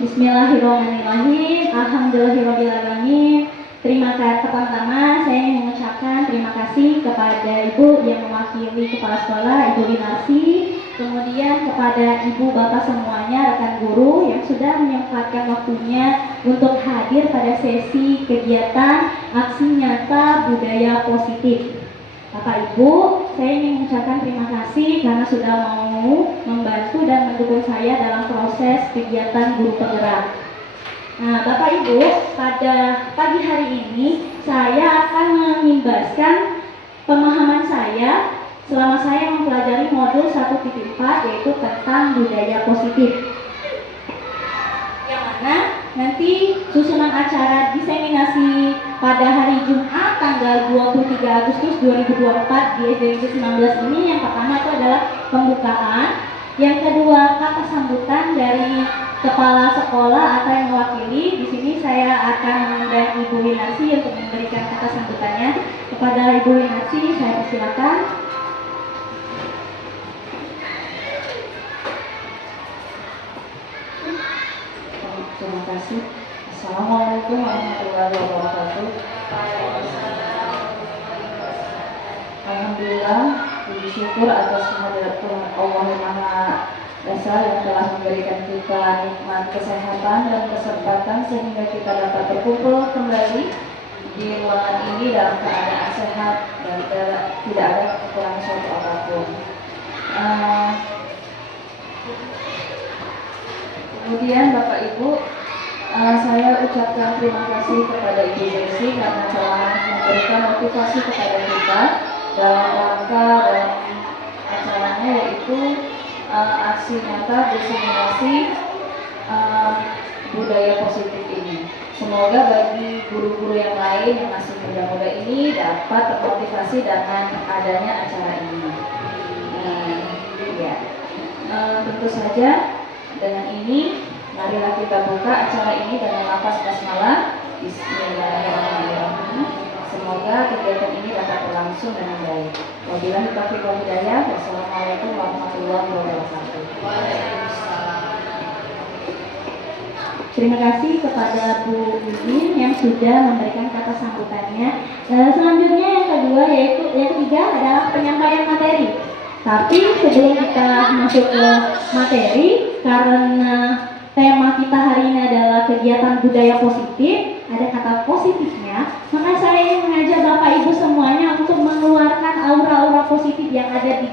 Bismillahirrahmanirrahim. Alhamdulillahirrahmanirrahim. Pertama-tama saya ingin mengucapkan terima kasih kepada Ibu yang mewakili Kepala Sekolah, Ibu Winarsi, kemudian kepada Ibu Bapak semuanya, rekan guru yang sudah menyempatkan waktunya untuk hadir pada sesi kegiatan aksi nyata budaya positif. Bapak Ibu, saya ingin mengucapkan terima kasih karena sudah mau membantu dan mendukung saya dalam proses kegiatan guru penggerak. Nah, Bapak Ibu, pada pagi hari ini saya akan mengimbaskan pemahaman saya selama saya mempelajari modul 1.4 yaitu tentang budaya positif. Yang mana nanti susunan acara diseminasi pada hari Jumat tanggal 23 Agustus 2024 di SD 19 ini yang pertama itu adalah pembukaan, yang kedua kata sambutan dari kepala sekolah atau yang mewakili. Di sini saya akan mengundang Ibu Winarsi untuk memberikan kata sambutannya. Kepada Ibu Winarsi saya persilakan. Terima kasih. Assalamualaikum warahmatullahi wabarakatuh. Alhamdulillah, puji syukur atas kehadirat Tuhan Allah yang Maha Esa yang telah memberikan kita nikmat kesehatan dan kesempatan sehingga kita dapat berkumpul kembali di ruangan ini dalam keadaan sehat dan tidak ada kekurangan suatu apapun. Kemudian Bapak Ibu, saya ucapkan terima kasih kepada Ibu Desi karena telah memberikan motivasi kepada kita dalam rangka dan acaranya yaitu aksi nyata diseminasi budaya positif ini. Semoga bagi guru-guru yang lain yang masih muda-muda ini dapat termotivasi dengan adanya acara ini. Tentu saja dengan ini marilah kita buka acara ini dengan lafaz basmalah. Bismillahirrahmanirrahim. Semoga kegiatan ini dapat berlangsung dengan baik. Wabillahi taufiq wal hidayah. Wassalamualaikum warahmatullahi wabarakatuh. Terima kasih kepada Bu Yudin yang sudah memberikan kata sambutannya. Selanjutnya yang kedua yaitu yang ketiga adalah penyampaian materi. Tapi sebelum kita masuk ke materi, karena tema kita hari ini adalah kegiatan budaya positif, ada kata positifnya, maka saya ingin mengajak Bapak Ibu semuanya untuk mengeluarkan aura-aura positif yang ada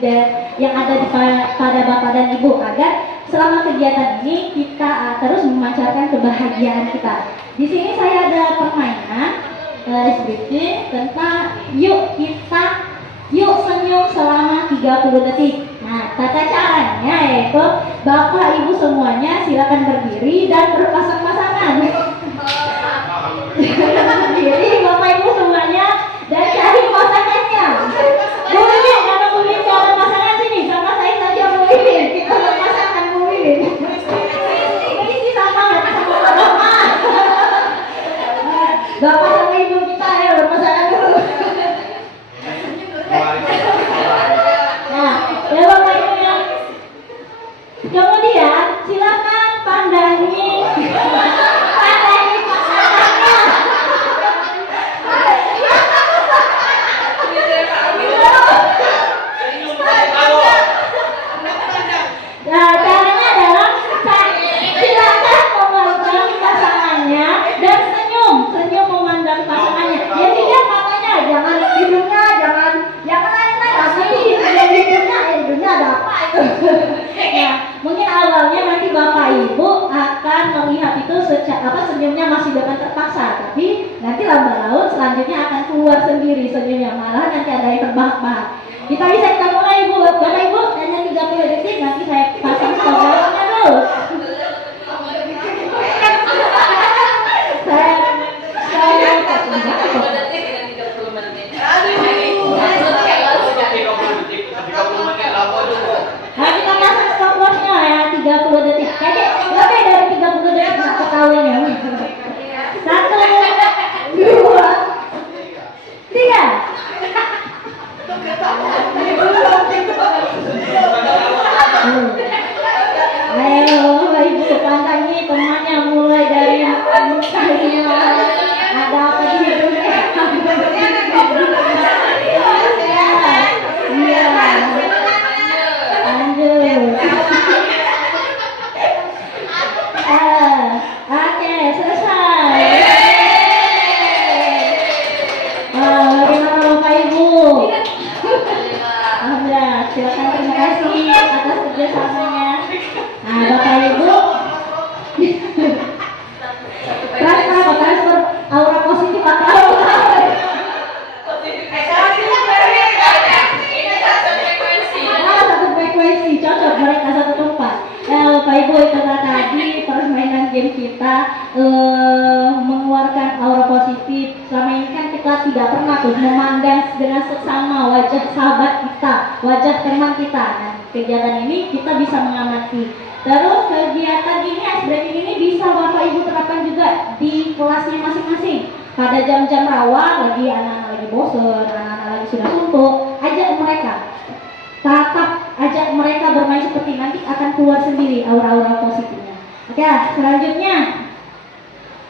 pada Bapak dan Ibu agar selama kegiatan ini kita terus memancarkan kebahagiaan kita. Di sini saya ada permainan deskripsi tentang yuk senyum selama 30 detik. Nah, tata caranya yaitu Bapak Ibu semuanya silakan berdiri dan berpasang-pasangan. Berdiri Bapak Ibu semuanya dan cari pasangannya. Bu Wiwin, kalau Bu Wiwin ada pasangan sini, sama saya saja Bu Wiwin. Kita berpasangan Bu Wiwin. Ini sih sama Bapak. Bapak sama Ibu kita ya berpasangan dulu. Nah, ya Bapak Ibu yang kemudian silakan pandangi pasangannya. Nah, caranya adalah silakan memandang pasangannya dan senyum memandang pasangannya. Yang tidak matanya, jangan hidungnya, jangan lain-lain. Hidungnya ada apa itu? Ya, mungkin awalnya nanti Bapak Ibu akan melihat itu senyumnya masih dengan terpaksa, tapi nanti lambat laun selanjutnya akan keluar sendiri senyumnya, malah nanti ada yang terbahak-bahak. Kita mulai Ibu, Bapak Ibu, hanya 30 detik, nanti saya pasang stopwatchnya dulu. Nah, kita pasang stopwatchnya ya 30 detik. Kayak lebih dari 30 detik nggak ketahuan ya. 1, 2, 3. Ayo Ibu pandangi temannya Oke, selesai. Bagaimana Bapak Ibu? Alhamdulillah, silakan terima kasih atas kerjasamanya. Nah, Bapak Ibu, transfer aura positif atau satu frekuensi, cocok mereka satu tempat. Nah, Bapak Ibu, itu tadi permainan game kita mengeluarkan aura positif. Selama ini kan kita tidak pernah tuh memandang dengan seksama wajah sahabat kita, wajah teman kita. Nah, kegiatan ini kita bisa mengamati. Terus kegiatan ini, ice breaking ini bisa Bapak Ibu terapkan juga di kelasnya masing-masing. Pada jam-jam rawan, lagi anak-anak lagi bosan, anak-anak lagi sudah suntuk, ajak mereka. Tatap, ajak mereka bermain seperti nanti akan keluar sendiri aura-aura positifnya. Oke, selanjutnya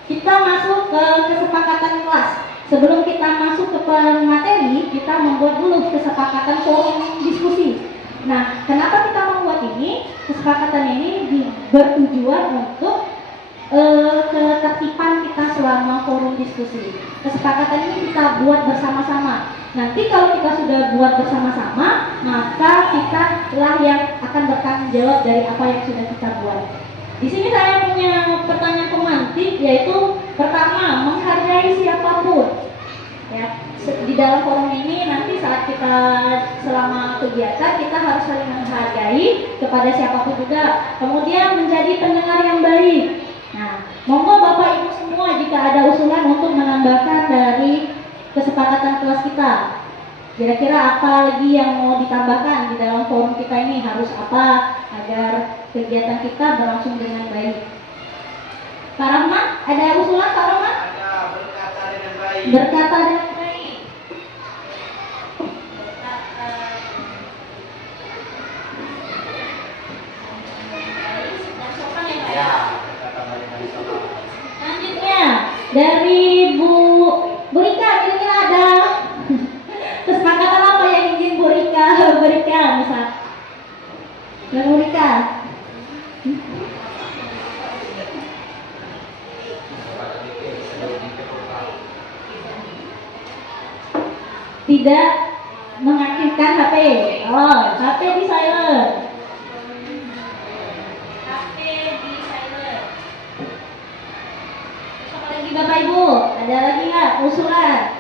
kita masuk ke kesepakatan kelas. Sebelum kita masuk ke materi, kita membuat dulu kesepakatan forum diskusi. Nah, kenapa kita membuat ini? Kesepakatan ini bertujuan untuk ketertiban kita selama forum diskusi. Kesepakatan ini kita buat bersama-sama. Nanti kalau kita sudah buat bersama-sama, maka kita lah yang akan bertanggung jawab dari apa yang sudah kita buat. Di sini saya punya pertanyaan pemantik, yaitu pertama, menghargai siapapun. Ya, di dalam forum ini nanti saat kita selama kegiatan kita harus saling menghargai kepada siapapun juga. Kemudian menjadi pendengar yang baik. Nah, monggo Bapak Ibu semua jika ada usulan untuk menambahkan dari kesepakatan kelas kita. Kira-kira apa lagi yang mau ditambahkan di dalam forum kita ini, harus apa agar kegiatan kita berlangsung dengan baik? Pak Rahmat, ada usulan Pak Rahmat? Ada, berkata dengan baik. Berkata dengan baik. Ya, berkata baik dan sopan. Selanjutnya dari Bu Rika, kira-kira ada kesepakatan apa yang ingin Bu Rika berikan, misal? Bu Rika. Tidak mengaktifkan HP. Oh, HP di silent. HP di silent. Terus apa lagi Bapak Ibu? Ada lagi nggak usulan?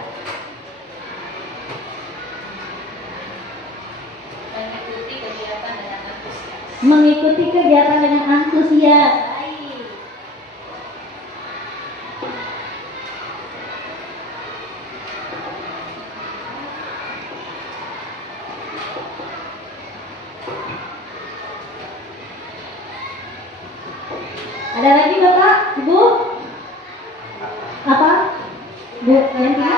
Mengikuti kegiatan dengan antusias. Baik. Ada lagi Bapak, Ibu? Apa? Bu, yang tiga?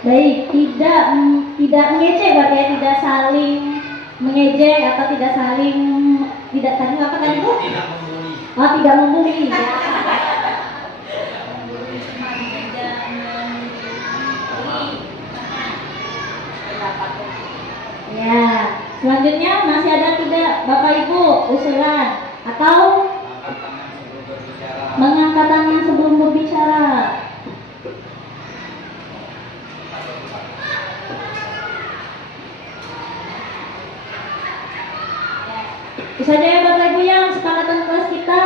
Baik, tidak mengejek berarti ya, tidak saling mengejek atau tidak saling tidak saling apa tadi Bu? Tidak membuli. Oh, tidak membuli. Ya, selanjutnya masih ada tidak Bapak Ibu usulan atau Angkat tangan sebelum berbicara. mengangkat tangan sebelum berbicara? Itu saja ya Bapak Ibu yang kesepakatan kelas kita.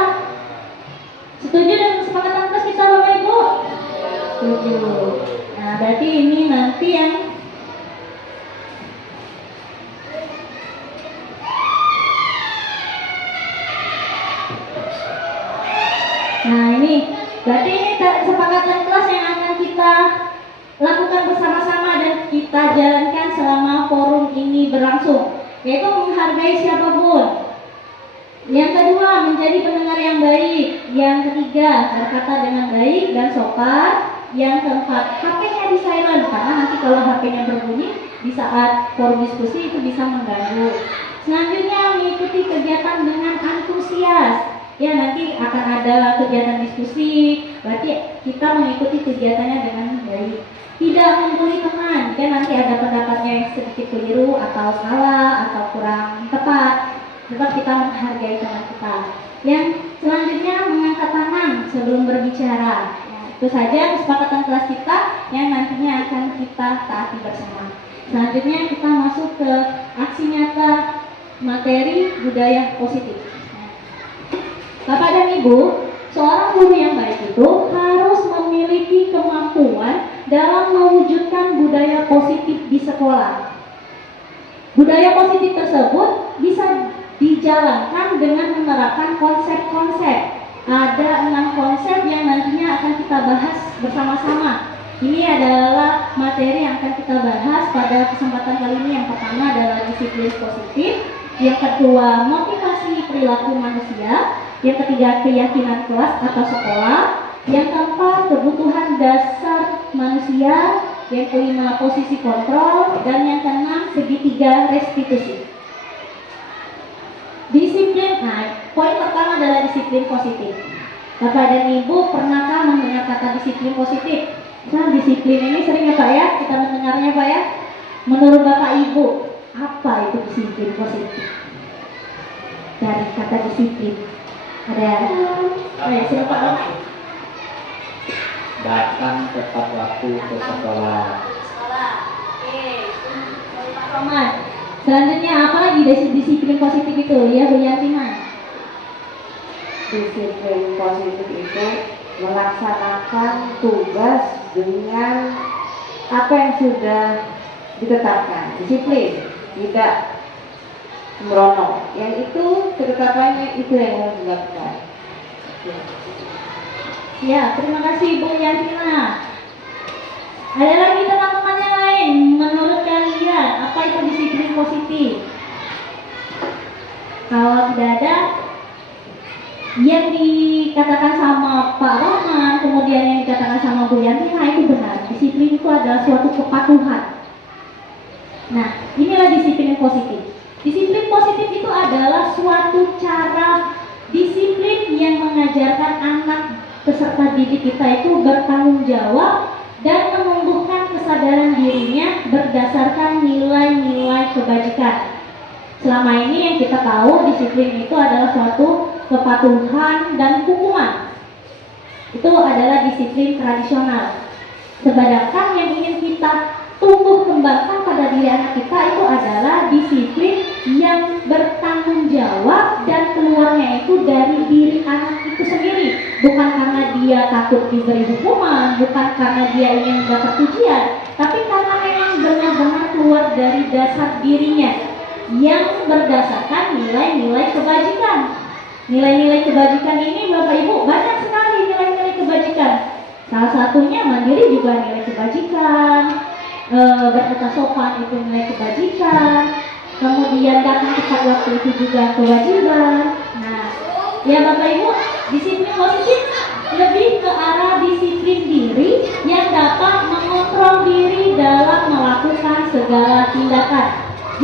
Setuju dengan kesepakatan kelas kita Bapak Ibu? Setuju. Nah, berarti ini nanti yang berarti ini kesepakatan kelas yang akan kita lakukan bersama-sama dan kita jalankan selama forum ini berlangsung, yaitu menghargai siapapun. Yang kedua, menjadi pendengar yang baik. Yang ketiga, berkata dengan baik dan sopan. Yang keempat, HP-nya di silent, karena nanti kalau HP-nya berbunyi di saat forum diskusi itu bisa mengganggu. Selanjutnya, mengikuti kegiatan dengan antusias. Ya, nanti akan ada kegiatan diskusi, berarti kita mengikuti kegiatannya dengan baik. tidak membuli teman jika nanti ada pendapatnya yang sedikit keliru atau salah atau kurang tepat. Tetap kita menghargai teman kita. Yang selanjutnya mengangkat tangan sebelum berbicara. Ya, itu saja kesepakatan kelas kita yang nantinya akan kita taati bersama. Selanjutnya kita masuk ke aksi nyata materi budaya positif. Bapak dan Ibu, seorang guru yang baik itu harus memiliki kemampuan dalam mewujudkan budaya positif di sekolah. Budaya positif tersebut bisa dijalankan dengan menerapkan konsep-konsep. Ada 6 konsep yang nantinya akan kita bahas bersama-sama. Ini adalah materi yang akan kita bahas pada kesempatan kali ini. Yang pertama adalah disiplin positif, yang kedua motivasi perilaku manusia, yang ketiga keyakinan kelas atau sekolah, yang keempat kebutuhan dasar manusia, yang kelima posisi kontrol, dan yang keenam segitiga restitusi. Disiplin, poin pertama adalah disiplin positif. Bapak dan Ibu pernahkah mendengar kata disiplin positif? Nah, disiplin ini sering ya Pak ya, kita mendengarnya Pak ya. Menurut Bapak Ibu, apa itu disiplin positif? Dari kata disiplin ada silakan Pak. Datang tepat waktu ke sekolah. Oke, Pak Roman. Selanjutnya apa lagi disiplin positif itu? Ya Bu Yatima. Disiplin positif itu melaksanakan tugas dengan apa yang sudah ditetapkan. Disiplin, tidak meronok. Yang itu ketetapannya itu yang harus dilakukan. Ya, terima kasih Bu Yatima. Ada lagi teman-teman yang lain, menurut kalian apa itu disiplin positif? Kalau tidak ada, yang dikatakan sama Pak Rahman, kemudian yang dikatakan sama Bu Yatima itu benar. Disiplin itu adalah suatu kepatuhan. Nah, inilah disiplin positif. Disiplin positif itu adalah suatu cara disiplin yang mengajarkan anak peserta didik kita itu bertanggung jawab dan menumbuhkan kesadaran dirinya berdasarkan nilai-nilai kebajikan. Selama ini yang kita tahu disiplin itu adalah suatu kepatuhan dan hukuman. Itu adalah disiplin tradisional. Sedangkan yang ingin kita tumbuh kembangkan pada diri anak kita itu adalah disiplin yang bertanggung jawab dan keluarnya itu dari diri anak itu sendiri, bukan karena dia takut diberi hukuman, bukan karena dia ingin mendapat pujian, tapi karena memang benar-benar keluar dari dasar dirinya yang berdasarkan nilai-nilai kebajikan. Nilai-nilai kebajikan ini Bapak Ibu banyak sekali nilai-nilai kebajikan. Salah satunya mandiri juga nilai kebajikan, berkata sopan itu nilai kebajikan, kemudian datang tepat waktu itu juga kewajiban. Nah, ya Bapak Ibu, disiplin positif lebih ke arah disiplin diri yang dapat mengontrol diri dalam melakukan segala tindakan.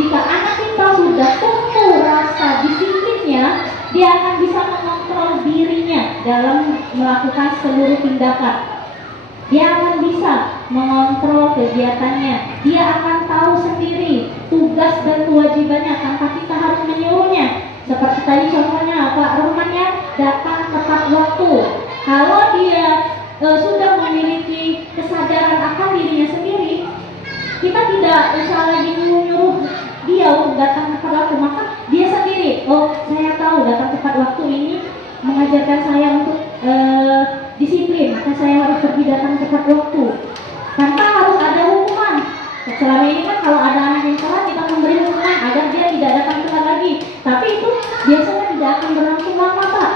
Jika anak kita sudah tumbuh rasa disiplinnya, dia akan bisa mengontrol dirinya dalam melakukan seluruh tindakan. Dia akan bisa mengontrol kegiatannya. Dia akan tahu sendiri tugas dan kewajibannya tanpa kita harus menyuruhnya. Seperti tadi contohnya Pak Roman ya, datang tepat waktu. Kalau dia sudah memiliki kesadaran akan dirinya sendiri, kita tidak usah lagi menyuruh dia untuk datang tepat waktu. Maka dia sendiri, oh saya tahu datang tepat waktu ini mengajarkan saya untuk disiplin, maka saya harus pergi datang tepat waktu tanpa harus ada hukuman. Selama ini kan kalau ada anak yang salah kita memberi hukuman agar dia tidak datang tepat lagi, tapi itu biasanya tidak akan berlangsung lama Pak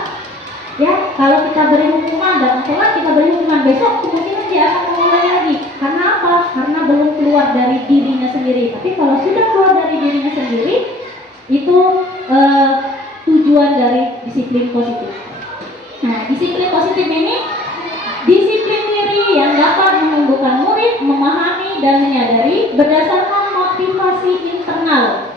ya. Kalau kita beri hukuman datang telat, kita beri hukuman, besok kemungkinan dia akan mengulangi lagi. Karena apa? Karena belum keluar dari dirinya sendiri. Tapi kalau sudah keluar dari dirinya sendiri, itu tujuan dari disiplin positif. Nah, disiplin positif ini disiplin diri yang dapat menumbuhkan murid memahami dan menyadari berdasarkan motivasi internal,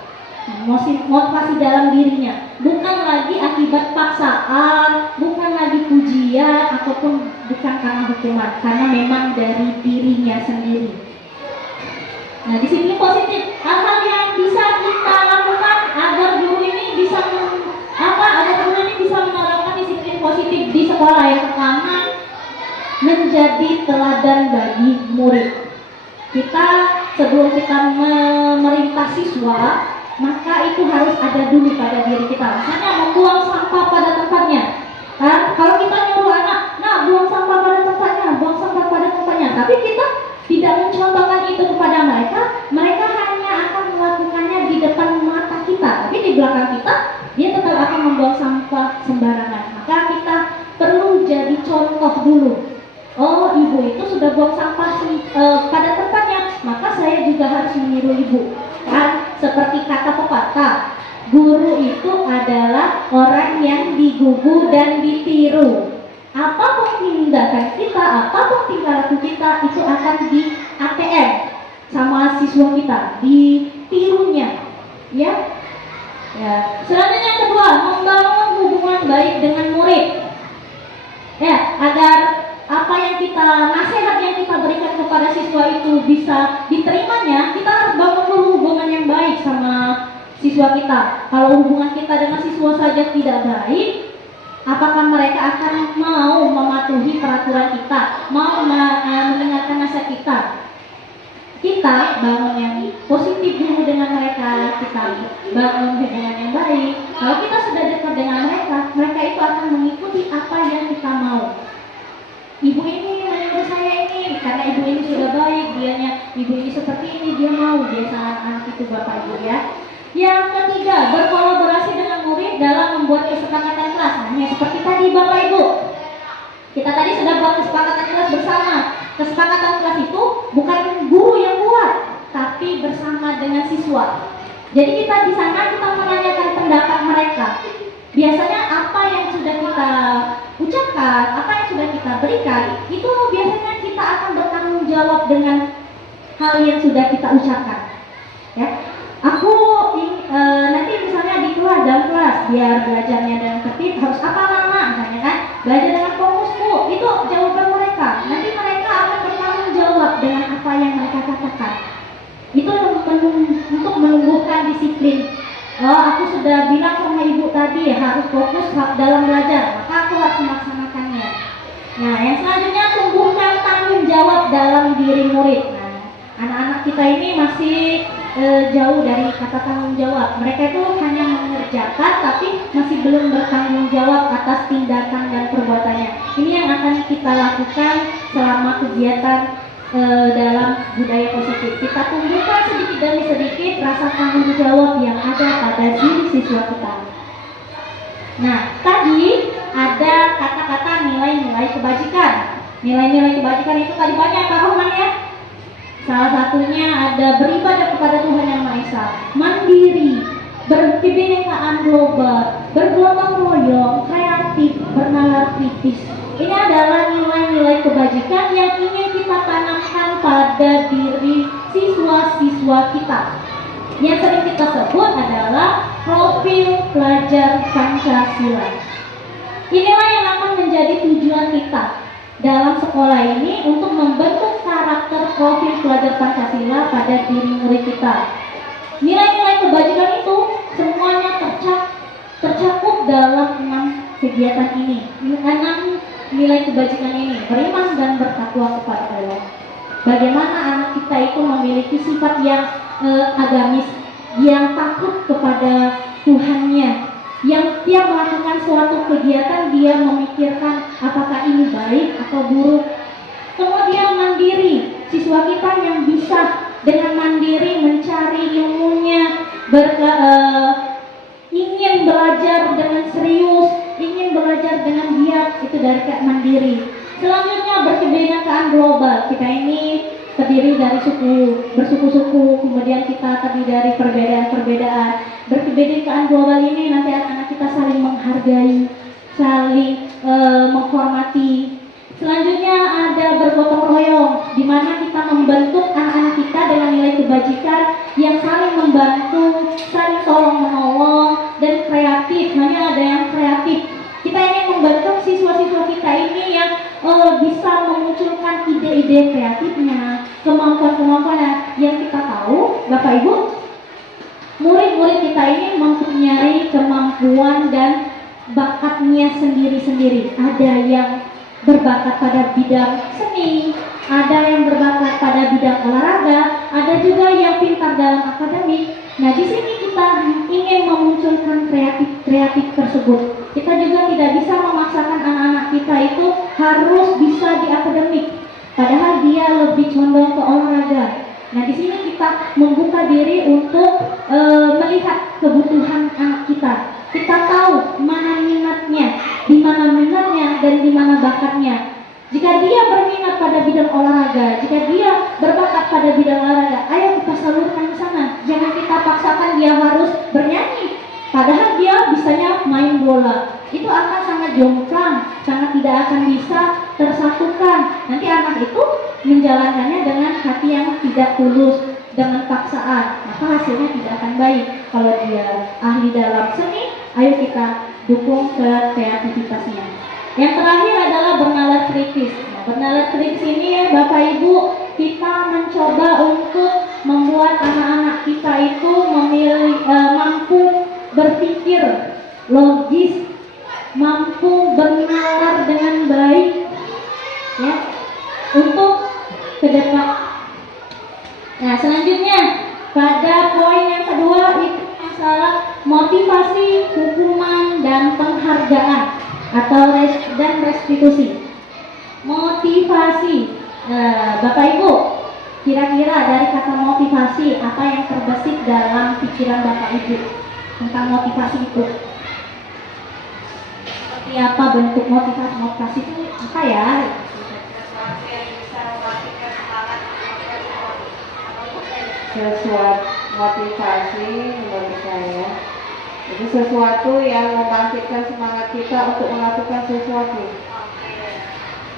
motivasi dalam dirinya, bukan lagi akibat paksaan, bukan lagi pujian ataupun bukan karena hukuman, karena memang dari dirinya sendiri. Nah, disiplin positif, hal-hal yang bisa kita lakukan agar guru ini bisa menerapkan disiplin positif di sekolah. Yang pertama, menjadi teladan bagi murid. Kita sebelum kita memerintah siswa, maka itu harus ada dulu pada diri kita. Misalnya membuang sampah pada tempatnya. Kalau kita nyuruh anak, nah buang sampah pada tempatnya, tapi kita tidak mencontohkan itu kepada mereka, mereka hanya akan melakukannya di depan mata kita, tapi di belakang kita dia tetap akan membuang sampah sembarangan. Maka kita perlu jadi contoh dulu. Oh, ibu itu sudah buang sampah pada tempatnya, maka saya juga harus meniru ibu. Kan seperti kata pepatah, guru itu adalah orang yang digugu dan ditiru. Apapun tindakan kita, apapun tingkah laku kita, itu akan di ATM sama siswa kita, ditirunya, ya. Selanjutnya yang kedua, membangun hubungan baik dengan murid. Ya, agar nasihat yang kita berikan kepada siswa itu bisa diterimanya, kita harus bangun dulu hubungan yang baik sama siswa kita. Kalau hubungan kita dengan siswa saja tidak baik, apakah mereka akan mau mematuhi peraturan kita, mau mendengarkan nasihat kita? Kita bangun yang positif dulu dengan mereka, kita bangun hubungan yang baik. Kalau kita sudah dekat dengan mereka, mereka itu akan mengikuti apa yang kita mau. Ibu ini menyuruh saya ini, karena ibu ini sudah baik, ibu ini seperti ini, dia mau, dia sangat anak itu Bapak Ibu ya. Yang ketiga, berkolaborasi dengan murid dalam membuat kesepakatan kelas. Nah, seperti tadi Bapak Ibu, kita tadi sudah buat kesepakatan kelas bersama. Kesepakatan kelas itu bukan guru yang buat, tapi bersama dengan siswa. Jadi kita di sana kita menanyakan pendapat mereka. Biasanya apa yang sudah kita ucapkan, apa yang sudah kita berikan, itu biasanya kita akan bertanggung jawab dengan hal yang sudah kita ucapkan. Ya, aku nanti misalnya di dalam kelas biar belajarnya dengan tertib harus apa nama, misalnya kan, belajar dengan fokusku, itu jawaban mereka. Nanti mereka akan bertanggung jawab dengan apa yang mereka katakan. Itu untuk menumbuhkan disiplin. Oh, aku sudah bilang sama ibu tadi harus fokus dalam belajar, maka aku harus melaksanakannya. Nah, yang selanjutnya tumbuhkan tanggung jawab dalam diri murid. Nah, anak-anak kita ini masih jauh dari kata tanggung jawab. Mereka itu hanya mengerjakan, tapi masih belum bertanggung jawab atas tindakan dan perbuatannya. Ini yang akan kita lakukan selama kegiatan dalam budaya positif. Kita tumbuhkan sedikit demi sedikit rasa tanggung jawab yang ada pada diri siswa kita. Nah, tadi ada kata-kata nilai-nilai kebajikan. Nilai-nilai kebajikan itu tadi banyak Pak Rohman ya. Salah satunya ada beribadah kepada Tuhan Yang Maha Esa, mandiri, berkebinekaan global, bergotong royong, kreatif, bernalar kritis. Ini adalah nilai-nilai kebajikan yang ingin kita tanamkan pada diri siswa-siswa kita. Yang sering kita sebut adalah profil pelajar Pancasila. Inilah yang akan menjadi tujuan kita dalam sekolah ini untuk membentuk karakter profil pelajar Pancasila pada diri murid kita. Nilai-nilai kebajikan itu semuanya tercakup dalam 6 kegiatan ini, 6 nilai kebajikan ini: beriman dan bertakwa kepada Allah. Bagaimana anak kita itu memiliki sifat yang agamis, yang takut kepada Tuhannya, yang tiap melakukan suatu kegiatan dia memikirkan apakah ini baik atau buruk. Kemudian mandiri, siswa kita yang bisa dengan mandiri mencari ilmunya, ingin belajar dengan serius, ingin belajar dengan giat, itu dari mandiri. Selanjutnya berkebinekaan global. Kita ini terdiri dari bersuku-suku, kemudian kita terdiri dari perbedaan-perbedaan. Berkebinekaan global ini nanti anak-anak kita saling menghargai, saling menghormati. Selanjutnya ada bergotong royong, di mana kita membentuk anak-anak kita dengan nilai kebajikan yang saling membantu, saling tolong menolong, dan kreatif. Hanya ada yang kreatif. Kita ingin membentuk siswa-siswa kita ini yang murid kita ini mempunyai kemampuan dan bakatnya sendiri-sendiri. Ada yang berbakat pada bidang seni, ada yang berbakat pada bidang olahraga, ada juga yang pintar dalam akademik. Nah, di sini kita ingin memunculkan kreatif tersebut. Kita juga tidak bisa memaksakan anak-anak kita itu harus bisa di akademik, padahal dia lebih condong ke olahraga. Nah, di sini kita membuka diri untuk melihat kebutuhan anak kita. Kita tahu mana minatnya, di mana minatnya dan di mana bakatnya. Jika dia berminat pada bidang olahraga, jika dia berbakat pada bidang olahraga, ayo kita salurkan ke sana. Jangan kita paksakan dia harus bernyanyi, padahal dia bisanya main bola. Itu akan sangat jomplang, sangat tidak akan bisa tersatukan. Nanti anak itu menjalankannya dengan hati yang tidak tulus, dengan paksaan, maka hasilnya tidak akan baik. Kalau dia ahli dalam seni, ayo kita dukung ke kreativitasnya. Yang terakhir adalah bernalar kritis. Nah, bernalar kritis ini Bapak Ibu, kita mencoba untuk membuat anak-anak kita itu mampu berpikir logis, mampu bernalar dengan baik, ya, untuk ke depan. Nah, selanjutnya pada poin yang kedua itu masalah motivasi, hukuman, dan penghargaan atau dan restitusi. Motivasi, Bapak Ibu, kira-kira dari kata motivasi apa yang terbesit dalam pikiran Bapak Ibu tentang motivasi itu? Seperti apa bentuk motivasi? Motivasi itu apa ya? Sesuatu motivasi menurut saya itu sesuatu yang membangkitkan semangat kita untuk melakukan sesuatu.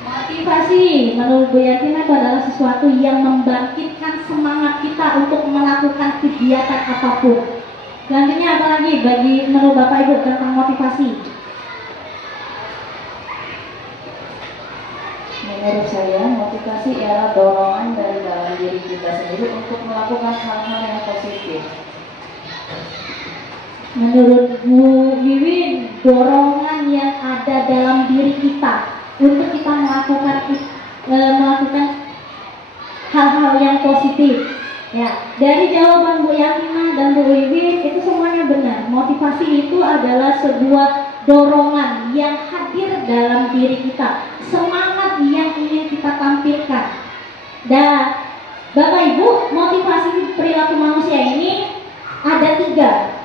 Motivasi menurut Bu Yatina itu adalah sesuatu yang membangkitkan semangat kita untuk melakukan kegiatan apapun. Selanjutnya apa lagi bagi menurut Bapak Ibu tentang motivasi? Menurut saya motivasi ialah dorongan dari dalam diri kita sendiri untuk melakukan hal-hal yang positif. Menurut Bu Wiwin, dorongan yang ada dalam diri kita untuk kita melakukan hal-hal yang positif. Ya, dari jawaban Bu Yatina dan Bu Wiwin itu semuanya benar. Motivasi itu adalah sebuah dorongan yang hadir dalam diri kita, semangat yang ingin kita tampilkan. Dan Bapak Ibu, motivasi perilaku manusia ini ada 3.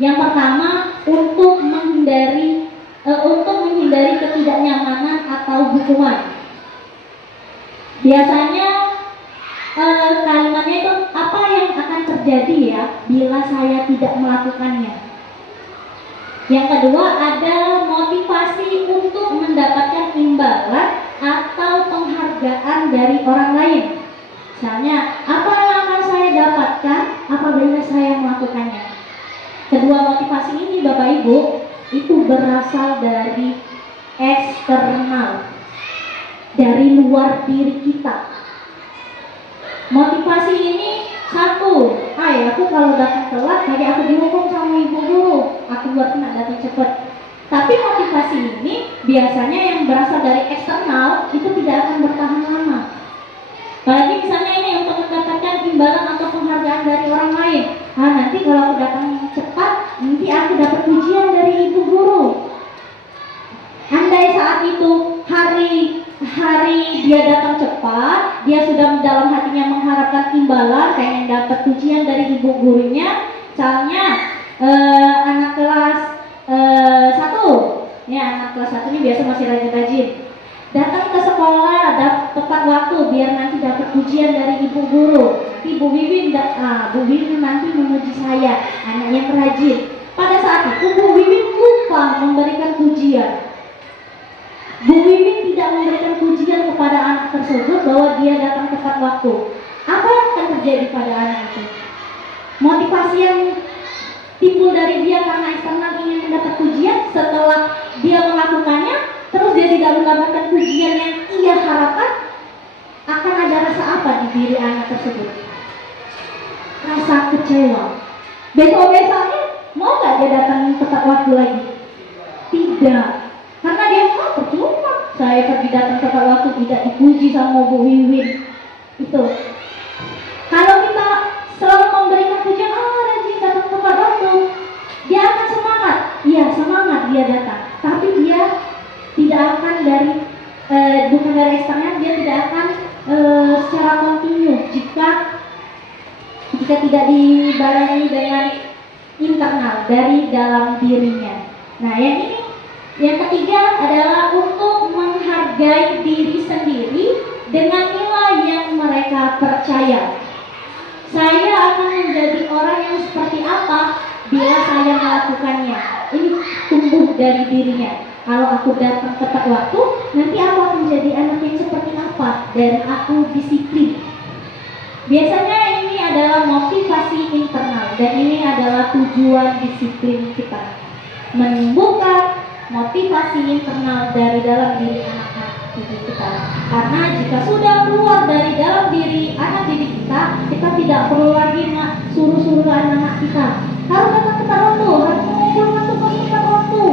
Yang pertama, untuk menghindari ketidaknyamanan atau hukuman. Biasanya kalimatnya itu, apa yang akan terjadi ya bila saya tidak melakukannya. Yang kedua, ada motivasi untuk mendapatkan imbalan atau penghargaan dari orang lain. Misalnya, apa yang akan saya dapatkan apabila saya melakukannya. Kedua motivasi ini Bapak Ibu itu berasal dari eksternal, dari luar diri kita. Motivasi ini satu, aku kalau datang telat nanti aku dihukum sama ibu guru, aku buat kena datang cepat. Tapi motivasi ini biasanya yang berasal dari eksternal itu tidak akan bertahan lama. Apalagi misalnya ini untuk mendapatkan imbalan atau penghargaan dari orang lain. Nanti kalau aku datang cepat, nanti aku dapat pujian dari ibu guru. Andai saat itu hari dia datang cepat, dia sudah dalam hatinya mengharapkan imbalan, pengen dapat pujian dari ibu gurunya. Misalnya anak kelas 1, ya anak kelas 1 ini biasa masih rajin-rajin. Datang ke sekolah tepat waktu biar nanti dapat pujian dari ibu guru. Nanti Bu Wiwin nanti memuji saya, anak yang rajin. Pada saat itu Bu Wiwin lupa memberikan pujian. Bu Wiwin tidak memberikan pujian kepada anak tersebut bahwa dia datang tepat waktu. Apa yang akan terjadi pada anak itu? Motivasi yang timbul dari dia karena eksternal ingin mendapat pujian, setelah dia melakukannya, terus dia tidak mendapatkan pujian yang ia harapkan, akan ada rasa apa di diri anak tersebut? Rasa kecewa. Besok-besoknya mau nggak dia datang tepat waktu lagi? Tidak, karena dia percuma saya pergi datang tepat waktu tidak dipuji sama Bu Wiwin. Itu kalau kita selalu memberikan pujian, rajin datang tepat waktu, dia akan semangat. Iya, semangat dia datang, tapi dia tidak akan bukan dari eksternal, dia tidak akan secara kontinu jika tidak dibarengi dengan internal dari dalam dirinya. Nah, yang ketiga adalah untuk menghargai diri sendiri dengan nilai yang mereka percaya. Saya akan menjadi orang yang seperti apa bila saya melakukannya. Ini tumbuh dari dirinya. Kalau aku datang tepat waktu, nanti aku akan menjadi anak yang seperti apa, dan aku disiplin. Biasanya ini adalah motivasi internal, dan ini adalah tujuan disiplin kita, menumbuhkan motivasi internal dari dalam diri anak-anak didik kita. Karena jika sudah keluar dari dalam diri anak didik kita, kita tidak perlu lagi suruh-suruh anak-anak kita harus datang tepat waktu, harus mengumpulkan tugas tepat waktu.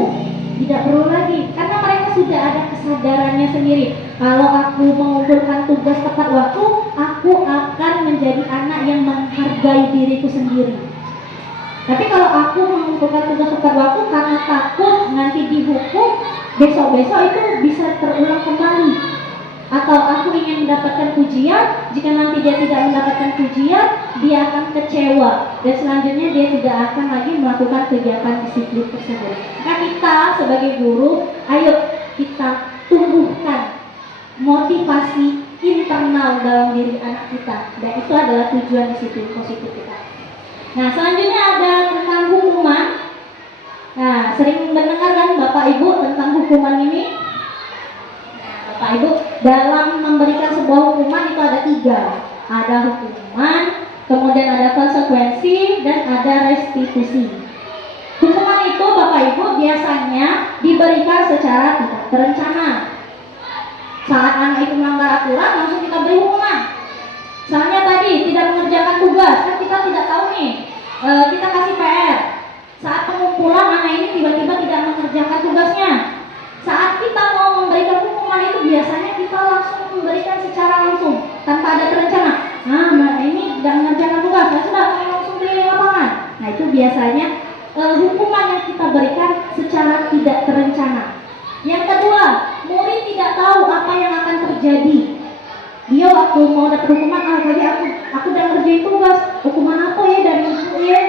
Tidak perlu lagi, karena mereka sudah ada kesadarannya sendiri. Kalau aku mengumpulkan tugas tepat waktu, aku akan menjadi anak yang menghargai diriku sendiri. Tapi kalau aku mengumpulkan tugas tepat waktu karena takut nanti dihukum, besok-besok itu bisa terulang kembali. Atau aku ingin mendapatkan pujian, jika nanti dia tidak mendapatkan pujian, dia akan kecewa, dan selanjutnya dia tidak akan lagi melakukan kegiatan disiplin tersebut. Maka kita sebagai guru, ayo kita tumbuhkan motivasi internal dalam diri anak kita, dan itu adalah tujuan disiplin positif kita. Nah, selanjutnya ada tentang hukuman. Nah, sering mendengar kan Bapak Ibu tentang hukuman ini? Nah, Bapak Ibu, dalam memberikan sebuah hukuman itu ada 3. Ada hukuman, kemudian ada konsekuensi, dan ada restitusi. Hukuman itu Bapak Ibu biasanya diberikan secara tidak terencana. Saat anak itu melanggar aturan, langsung kita beri hukuman. Misalnya tadi tidak mengerjakan tugas, kan kita tidak tahu nih, kita kasih PR. Saat pengumpulan anak ini tiba-tiba tidak mengerjakan tugasnya. Saat kita mau memberikan hukuman itu biasanya kita langsung memberikan secara langsung tanpa ada terencana. Nah, ini tidak mengerjakan tugas, saya sudah langsung di lapangan. Nah, itu biasanya hukuman yang kita berikan secara tidak terencana. Yang kedua, murid tidak tahu apa yang akan terjadi. Dia waktu mau dapat hukuman, tadi aku udah ngerjain tugas, hukuman apa ya dari ibu ya?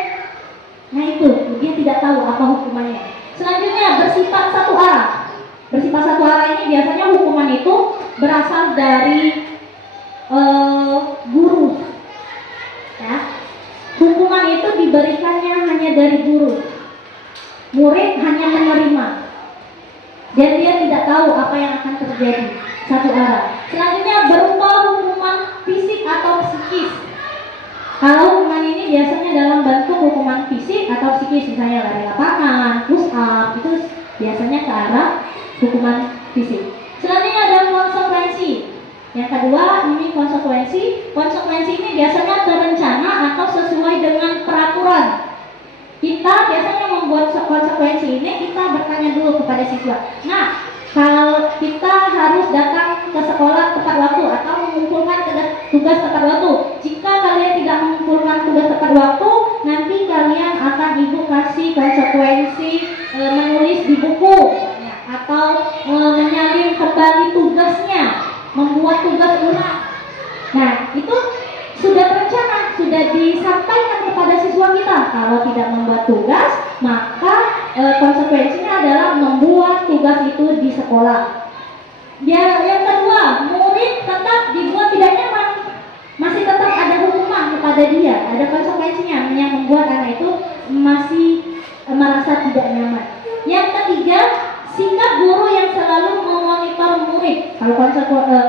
Nah itu, dia tidak tahu apa hukumannya. Selanjutnya, bersifat satu arah. Bersifat satu arah ini biasanya hukuman itu berasal dari guru. Ya. Hukuman itu diberikannya hanya dari guru. Murid hanya menerima. Dan dia tidak tahu apa yang akan terjadi. Satu arah. Selanjutnya berupa hukuman fisik atau psikis. Kalau hukuman ini biasanya dalam bentuk hukuman fisik atau psikis, misalnya lari lapangan, push up, itu biasanya ke arah hukuman fisik. Selanjutnya ada konsekuensi. Yang kedua ini konsekuensi. Konsekuensi ini biasanya terencana atau sesuai dengan peraturan. Kita biasanya membuat konsekuensi ini, kita bertanya dulu kepada siswa. Nah, kalau kita harus datang ke sekolah tepat waktu atau mengumpulkan tugas tepat waktu. Jika kalian tidak mengumpulkan tugas tepat waktu, nanti kalian akan ibu kasih konsekuensi menulis di buku atau menyalin kembali tugasnya, membuat tugas ulang. Nah, itu sudah terencana, sudah disampaikan kepada siswa kita. Kalau tidak membuat tugas, maka konsekuensinya adalah membuat tugas itu di sekolah. Ya, yang kedua, murid tetap dibuat tidak nyaman, masih tetap ada hukuman kepada dia, ada konsekuensinya yang membuat anak itu masih merasa tidak nyaman. Yang ketiga, sikap guru yang selalu memonitor murid. Kalau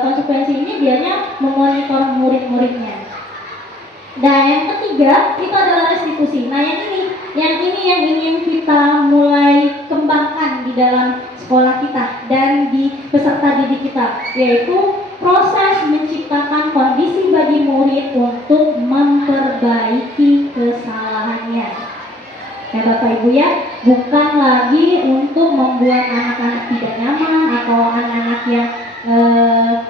konsekuensi ini biasanya memonitor murid-muridnya. Nah, yang ketiga itu adalah restitusi. Nah, yang ini yang ingin kita mulai kembangkan di dalam sekolah kita dan di peserta didik kita, yaitu proses menciptakan kondisi bagi murid untuk memperbaiki kesalahannya. Ya Bapak Ibu ya, bukan lagi untuk membuat anak-anak tidak nyaman atau anak-anak yang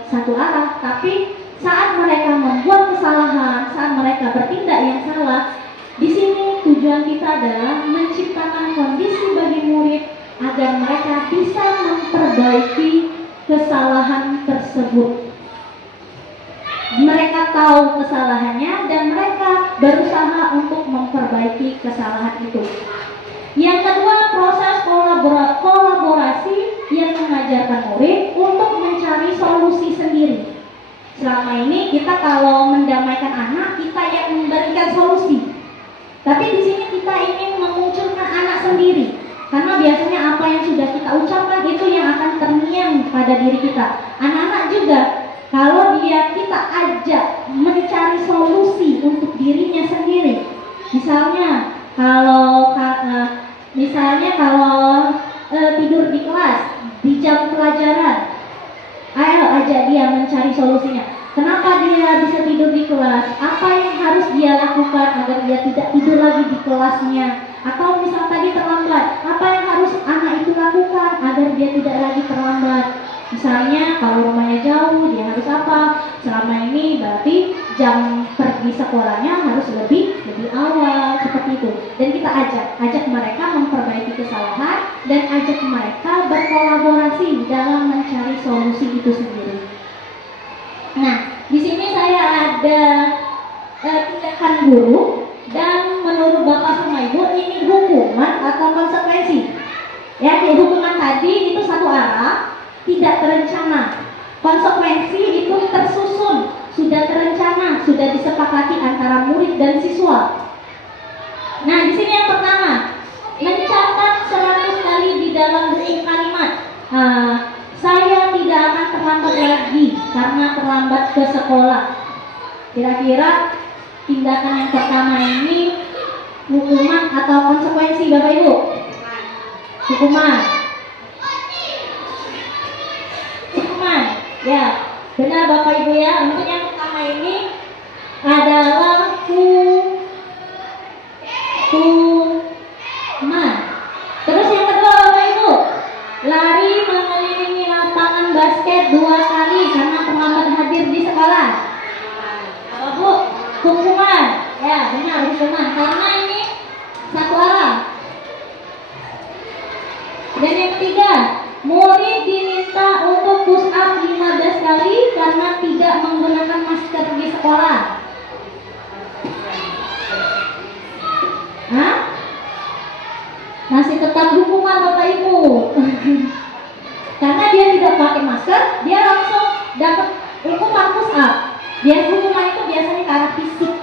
satu arah, tapi saat mereka membuat kesalahan, saat mereka bertindak yang salah, di sini tujuan kita adalah menciptakan kondisi bagi murid agar mereka bisa memperbaiki kesalahan tersebut. Mereka tahu kesalahannya dan mereka berusaha untuk memperbaiki kesalahan itu. Yang kedua, proses kolaborasi yang mengajarkan murid untuk mencari solusi sendiri. Selama ini kita kalau mendamaikan anak, kita yang memberikan solusi. Tapi di sini kita ingin memunculkan anak sendiri. Karena biasanya apa yang sudah kita ucapkan itu yang akan terngiang pada diri kita. Anak-anak juga kalau kita ajak mencari solusi untuk dirinya sendiri, misalnya kalau tidur di kelas di jam pelajaran, ayo ajak dia mencari solusinya. Kenapa dia bisa tidur di kelas? Apa yang harus dia lakukan agar dia tidak tidur lagi di kelasnya? Atau misal tadi terlambat, apa yang harus anak itu lakukan agar dia tidak lagi terlambat? Misalnya kalau rumahnya jauh, dia harus apa? Selama ini berarti jam pergi sekolahnya harus lebih awal, seperti itu. Dan kita ajak mereka memperbaiki kesalahan dan ajak mereka berkolaborasi dalam mencari solusi itu sendiri. Nah, di sini saya ada tindakan guru dan menurut Bapak sama Ibu ini hukuman atau konsekuensi. Ya, hukuman tadi itu satu arah, tidak terencana. Konsekuensi itu tersusun, sudah terencana, sudah disepakati antara murid dan siswa. Nah, di sini yang pertama, mencatat 100 kali di dalam buku kalimat. Saya tidak akan terlambat lagi karena terlambat ke sekolah. Kira-kira tindakan yang pertama ini hukuman atau konsekuensi Bapak Ibu? Hukuman. Ya, benar Bapak Ibu ya. Untuk yang pertama ini adalah hukuman. Terus yang kedua Bapak Ibu, lari mengelilingi lapangan basket 2 kali karena terlambat hadir di sekolah. Apa Bu? Hukuman. Ya, benar hukuman karena ini satu arah. Dan yang ketiga, murid diminta untuk push up 15 kali karena tidak menggunakan masker di sekolah. Hah? Masih tetap hukuman Bapak Ibu. Karena dia tidak pakai masker, dia langsung dapat hukuman push up. Hukuman itu biasanya ke arah fisik.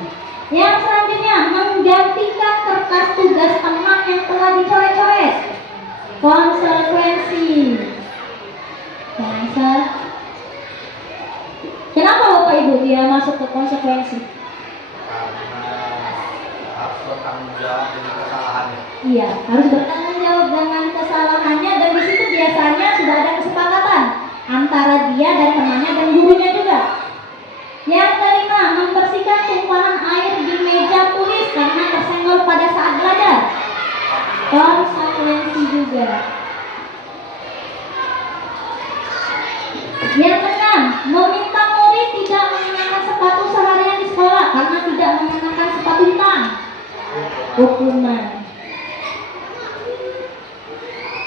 Yang selanjutnya, menggantikan kertas tugas teman yang telah dicoret-coret. Konsekuensi. Kenapa Bapak Ibu dia masuk ke konsekuensi? Harus bertanggung jawab dengan kesalahannya. Iya, harus bertanggung jawab dengan kesalahannya dan di situ biasanya sudah ada kesepakatan antara dia dan temannya dan gurunya juga. Yang kelima, membersihkan tumpahan air di meja tulis karena tersenggol pada saat belajar. Konsekuensi juga. Yang keenam, meminta murid tidak mengenakan sepatu seharian di sekolah karena tidak mengenakan sepatu hitam. Hukuman.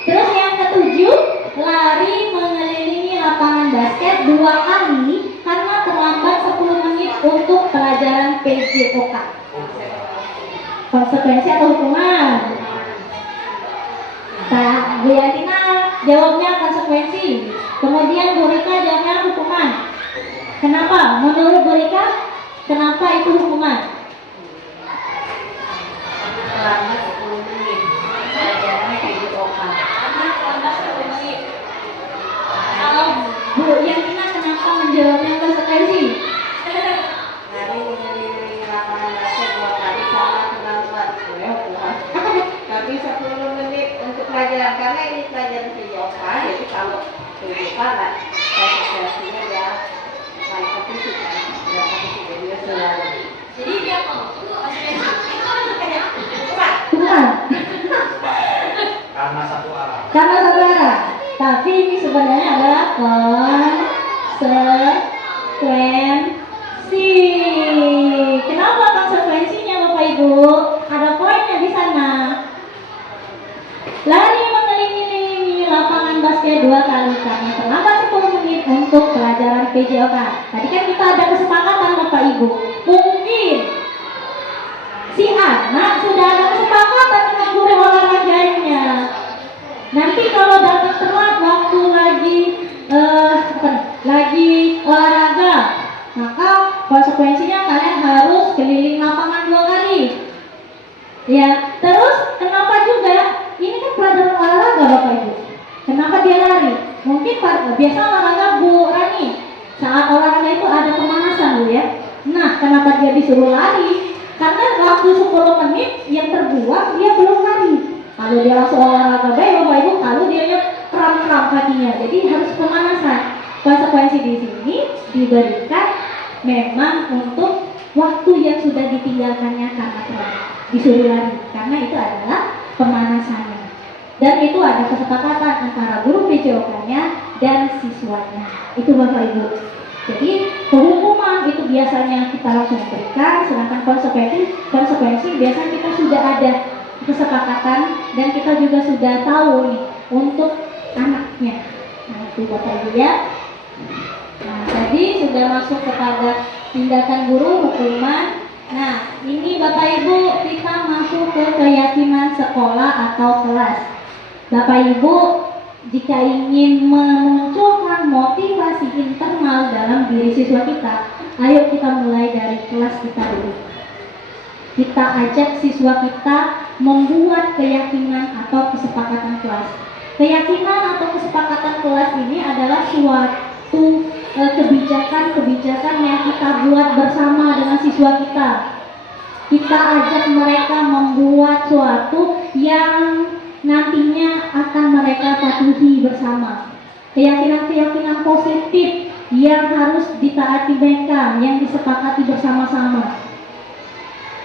Terus yang ketujuh, lari mengelilingi lapangan basket 2 kali karena terlambat 10 menit untuk pelajaran PJOK. Konsekuensi atau hukuman? Bu Yantina jawabnya konsekuensi. Kemudian Bu Rika jawabnya hukuman. Kenapa? Menurut Bu Rika, kenapa itu hukuman? Selama 10 menit pelajaran PJOK. Terlambat 10 menit. Kalau Bu Yantina kenapa menjawabnya konsekuensi? Lari mengelilingi lapangan basket 2 kali karena terlambat. Tapi 10 menit untuk pelajaran karena ini pelajaran PJOK, jadi kalau PJOK lah konsekuensinya dia paling fisik kan, tidak fisik jadi selalu. Jadi dia konsekuensi. Bukan. Coba. Karena satu arah. Karena satu arah. Tapi ini sebenarnya adalah konsekuensi. Kenapa konsekuensinya Bapak Ibu? Ada poinnya di sana. Lari mengelilingi lapangan basket 2 kali karena terlambat 10 menit untuk pelajaran PJOK. Tadi kan kita ada kesepakatan Bapak Ibu. Mungkin si anak sudah ada kesepakatan dengan guru olahraganya. Nanti kalau datang telat waktu lagi olahraga, maka konsekuensinya kalian harus keliling lapangan 2 kali. Ya, terus kenapa juga? Ini kan pelajaran olahraga Bapak Ibu. Kenapa dia lari? Mungkin biasa olahraga Bu Rani. Saat olahraga itu ada pemanasan Bu ya. Nah, kenapa dia disuruh lari? Karena waktu 10 menit yang terbuang dia belum lari. Kalau dia langsung olahraga baik Bapak Ibu, kalau dia kram-kram kakinya. Jadi harus pemanasan. Konsekuensi di sini diberikan memang untuk waktu yang sudah ditinggalkannya karena telat disuruh lari. Karena itu adalah pemanasannya. Dan itu ada kesepakatan antara guru PJOK-nya dan siswanya. Itu Bapak Ibu. Jadi penghukuman itu biasanya kita langsung berikan, sedangkan konsekuensi biasanya kita sudah ada kesepakatan dan kita juga sudah tahu nih untuk anaknya. Nah itu Bapak Ibu ya. Nah tadi sudah masuk kepada tindakan guru hukuman. Nah ini Bapak Ibu kita masuk ke keyakinan sekolah atau kelas. Bapak Ibu jika ingin memunculkan motivasi internal dalam diri siswa kita, ayo kita mulai dari kelas kita dulu. Kita ajak siswa kita membuat keyakinan atau kesepakatan kelas. Keyakinan atau kesepakatan kelas ini adalah suatu kebijakan yang kita buat bersama dengan siswa kita. Kita ajak mereka membuat suatu yang nantinya akan mereka patuhi bersama. Keyakinan-keyakinan positif yang harus ditaati mereka, yang disepakati bersama-sama.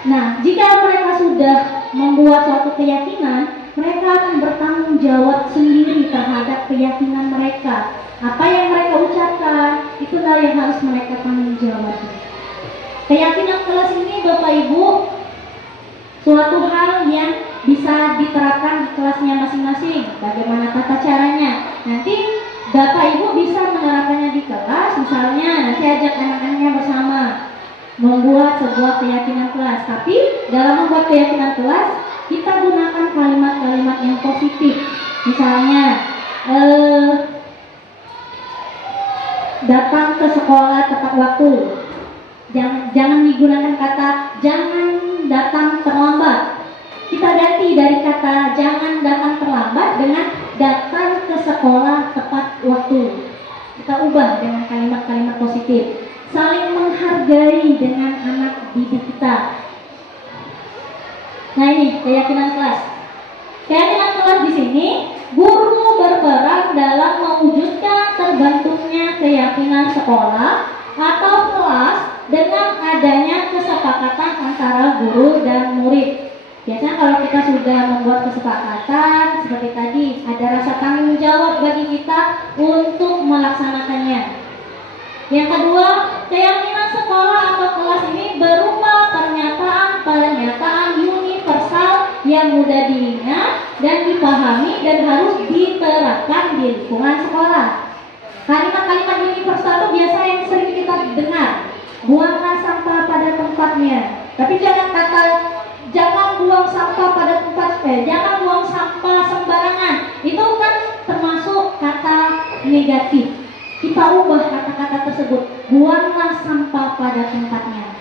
Nah, jika mereka sudah membuat suatu keyakinan, mereka akan bertanggung jawab sendiri terhadap keyakinan mereka. Apa yang mereka ucapkan, itulah yang harus mereka tanggung jawab. Keyakinan kelas ini Bapak Ibu suatu hal yang bisa diterapkan di kelasnya masing-masing. Bagaimana tata caranya? Nanti Bapak Ibu bisa menerapkannya di kelas. Misalnya nanti ajak anak-anaknya bersama membuat sebuah keyakinan kelas. Tapi dalam membuat keyakinan kelas kita gunakan kalimat-kalimat yang positif. Misalnya datang ke sekolah tepat waktu. Jangan digunakan kata jangan datang terlambat. Kita ganti dari kata jangan datang terlambat dengan datang ke sekolah tepat waktu. Kita ubah dengan kalimat-kalimat positif. Saling menghargai dengan anak didik kita. Nah ini keyakinan kelas. Keyakinan kelas di sini guru berperan dalam mewujudkan terbentuknya keyakinan sekolah atau kelas dengan adanya kesepakatan antara guru dan murid. Biasanya kalau kita sudah membuat kesepakatan seperti tadi, ada rasa tanggung jawab bagi kita untuk melaksanakannya. Yang kedua, keyakinan sekolah atau kelas ini berupa pernyataan universal yang mudah diingat dan dipahami dan harus diterapkan di lingkungan sekolah. Kalimat-kalimat universal itu biasa yang sering kita dengar. Buanglah sampah pada tempatnya. Tapi jangan buang sampah pada jangan buang sampah sembarangan. Itu kan termasuk kata negatif. Kita ubah kata-kata tersebut. Buanglah sampah pada tempatnya.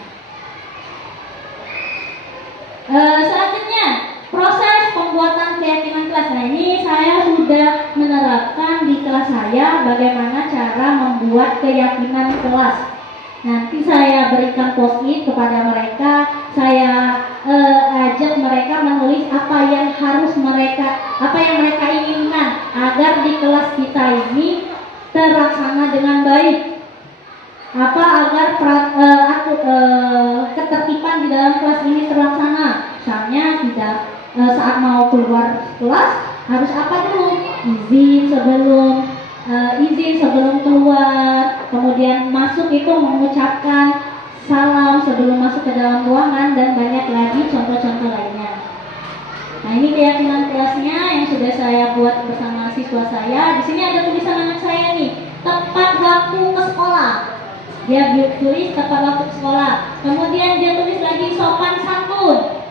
Selanjutnya, proses pembuatan keyakinan kelas. Nah ini saya sudah menerapkan di kelas saya bagaimana cara membuat keyakinan kelas. Nanti saya berikan post-it kepada mereka, saya ajak mereka menulis apa yang mereka inginkan agar di kelas kita ini terlaksana dengan baik. Agar ketertiban di dalam kelas ini terlaksana. Misalnya tidak saat mau keluar kelas harus apa dulu? Izin sebelum keluar, kemudian masuk itu mengucapkan salam sebelum masuk ke dalam ruangan, dan banyak lagi contoh-contoh lainnya. Nah, ini keyakinan kelasnya yang sudah saya buat bersama siswa saya. Di sini ada tulisan anak saya nih, tepat waktu ke sekolah. Dia tulis tepat waktu ke sekolah. Kemudian dia tulis lagi sopan santun.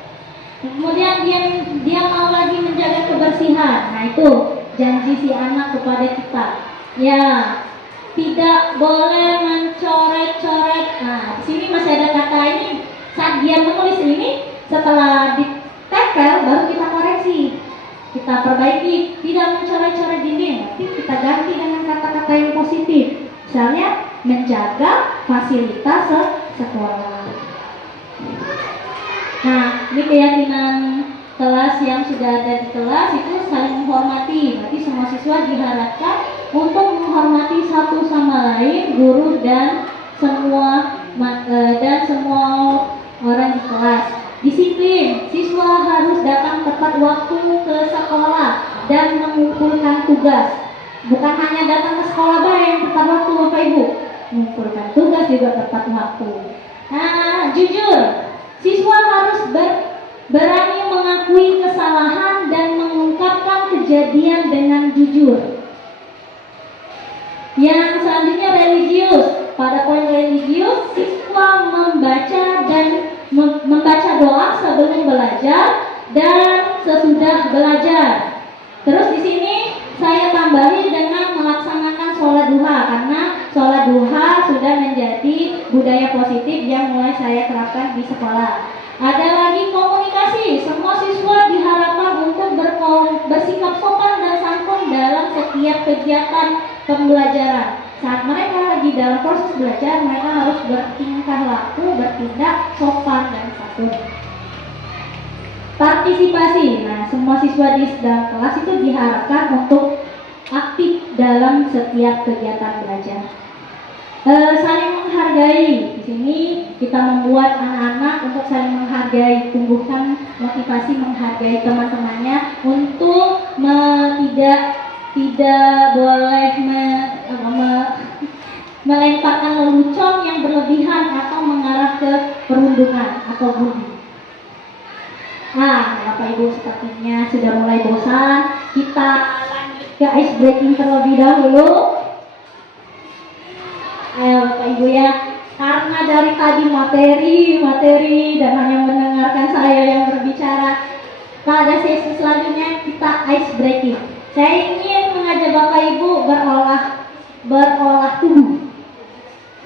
Kemudian dia mau lagi menjaga kebersihan. Nah, itu janji si anak kepada kita. Ya, tidak boleh mencoret-coret. Nah, di sini masih ada kata ini. Saat dia menulis ini, setelah ditempel baru kita koreksi, kita perbaiki. Tidak mencoret-coret dinding, tapi kita ganti dengan kata-kata yang positif. Misalnya menjaga fasilitas sekolah. Nah, ini keyakinan kelas yang sudah ada di kelas itu saling menghormati. Berarti semua siswa diharapkan untuk menghormati satu sama lain, guru dan semua orang di kelas. Disiplin, siswa harus datang tepat waktu ke sekolah dan mengumpulkan tugas. Bukan hanya datang ke sekolah yang tepat waktu, Bapak Ibu, mengumpulkan tugas juga tepat waktu. Nah, jujur, siswa harus berani mengakui kesalahan dan mengungkapkan kejadian dengan jujur. Yang selanjutnya religius. Pada poin religius, siswa membaca doa sebelum belajar dan sesudah belajar. Terus di sini saya tambahi dengan melaksanakan sholat duha, karena sholat duha sudah menjadi budaya positif yang mulai saya terapkan di sekolah. Ada lagi komunikasi. Semua siswa diharapkan untuk bersikap sopan dan santun dalam setiap kegiatan pembelajaran. Saat mereka lagi dalam proses belajar, mereka harus bertingkah laku, bertindak sopan dan santun. Partisipasi. Nah, semua siswa di dalam kelas itu diharapkan untuk aktif dalam setiap kegiatan belajar. Saling menghargai. Di sini kita membuat anak-anak untuk saling menghargai, tumbuhkan motivasi menghargai teman-temannya untuk tidak boleh melemparkan lelucon yang berlebihan atau mengarah ke perundungan atau bully. Nah, Bapak Ibu sepertinya sudah mulai bosan. Kita lanjut ke ice breaking terlebih dahulu. Ayo Bapak Ibu ya, karena dari tadi materi dan hanya mendengarkan saya yang berbicara, pada sesi selanjutnya kita ice breaking. Saya ingin mengajak Bapak Ibu berolah tubuh.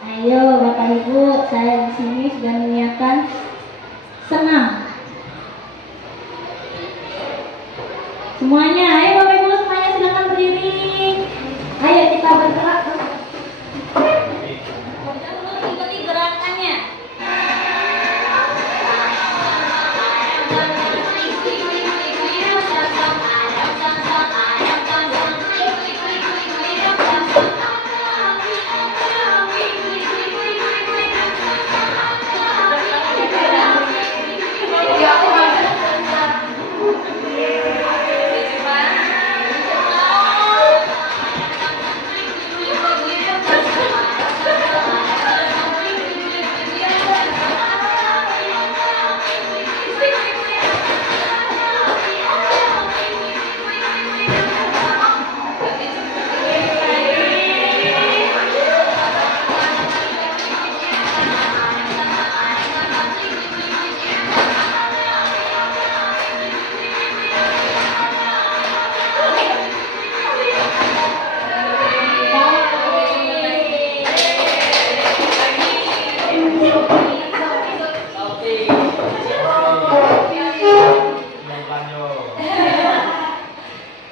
Ayo Bapak Ibu, saya di sini sudah menyiapkan senam. Semuanya, ayo Bapak Ibu semuanya silakan berdiri. Ayo kita bergerak. Ikuti gerakannya.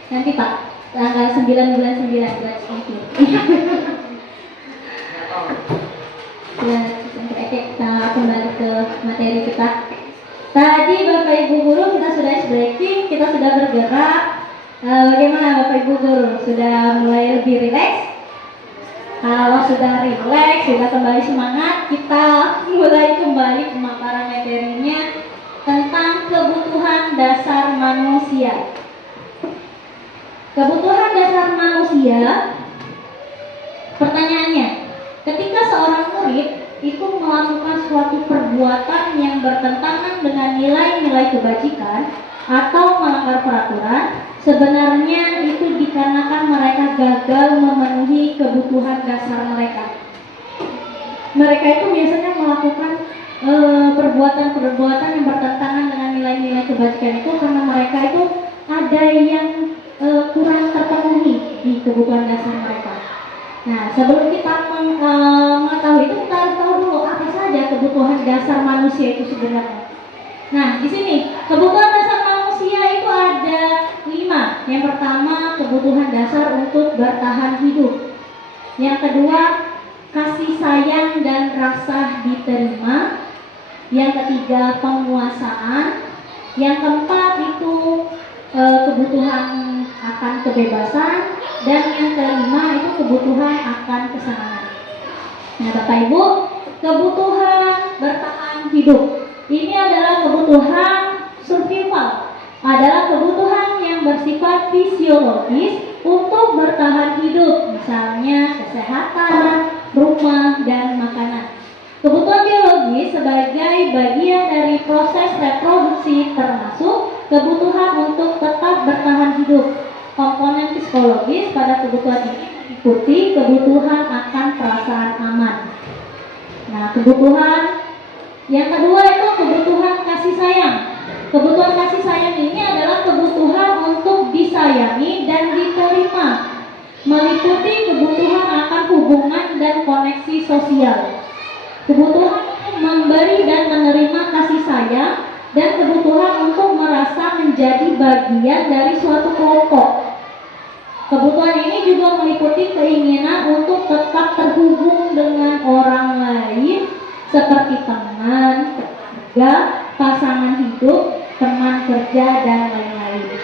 Nanti Pak, tanggal 9 bulan 9 nanti. Kita kembali ke materi kita. Tadi Bapak Ibu Guru kita sudah breaking, kita sudah bergerak. Bagaimana Bapak Ibu Guru? Sudah mulai lebih rileks? Kalau sudah rileks, sudah kembali semangat, kita mulai kembali pemaparan materinya. tentang kebutuhan dasar manusia. Kebutuhan dasar manusia, pertanyaannya, ketika seorang murid itu melakukan suatu perbuatan yang bertentangan dengan nilai-nilai kebajikan atau melanggar peraturan, sebenarnya itu dikarenakan mereka gagal memenuhi kebutuhan dasar mereka. Mereka itu biasanya melakukan perbuatan-perbuatan yang bertentangan dengan nilai-nilai kebajikan itu karena mereka itu ada yang kurang terpenuhi di kebutuhan dasar mereka. Nah, sebelum kita mengetahui itu, kita harus tahu dulu apa saja kebutuhan dasar manusia itu sebenarnya. Nah, di sini kebutuhan dasar manusia itu ada 5. Yang pertama, kebutuhan dasar untuk bertahan hidup. Yang kedua, kasih sayang dan rasa diterima. Yang ketiga, penguasaan. Yang keempat itu kebutuhan akan kebebasan. Dan yang kelima itu kebutuhan akan kesenangan. Nah, Bapak Ibu, kebutuhan bertahan hidup ini adalah kebutuhan survival, adalah kebutuhan yang bersifat fisiologis untuk bertahan hidup, misalnya kesehatan, rumah, dan makanan. Kebutuhan biologis sebagai bagian dari proses reproduksi termasuk kebutuhan untuk tetap bertahan hidup. Komponen psikologis pada kebutuhan ini mengikuti kebutuhan akan perasaan aman. Nah, kebutuhan yang kedua itu kebutuhan kasih sayang. Kebutuhan kasih sayang ini adalah kebutuhan untuk disayangi dan diterima, meliputi kebutuhan akan hubungan dan koneksi sosial. Kebutuhan untuk memberi dan menerima kasih sayang dan kebutuhan untuk merasa menjadi bagian dari suatu kelompok. Kebutuhan ini juga meliputi keinginan untuk tetap terhubung dengan orang lain seperti teman, keluarga, pasangan hidup, teman kerja, dan lain-lain.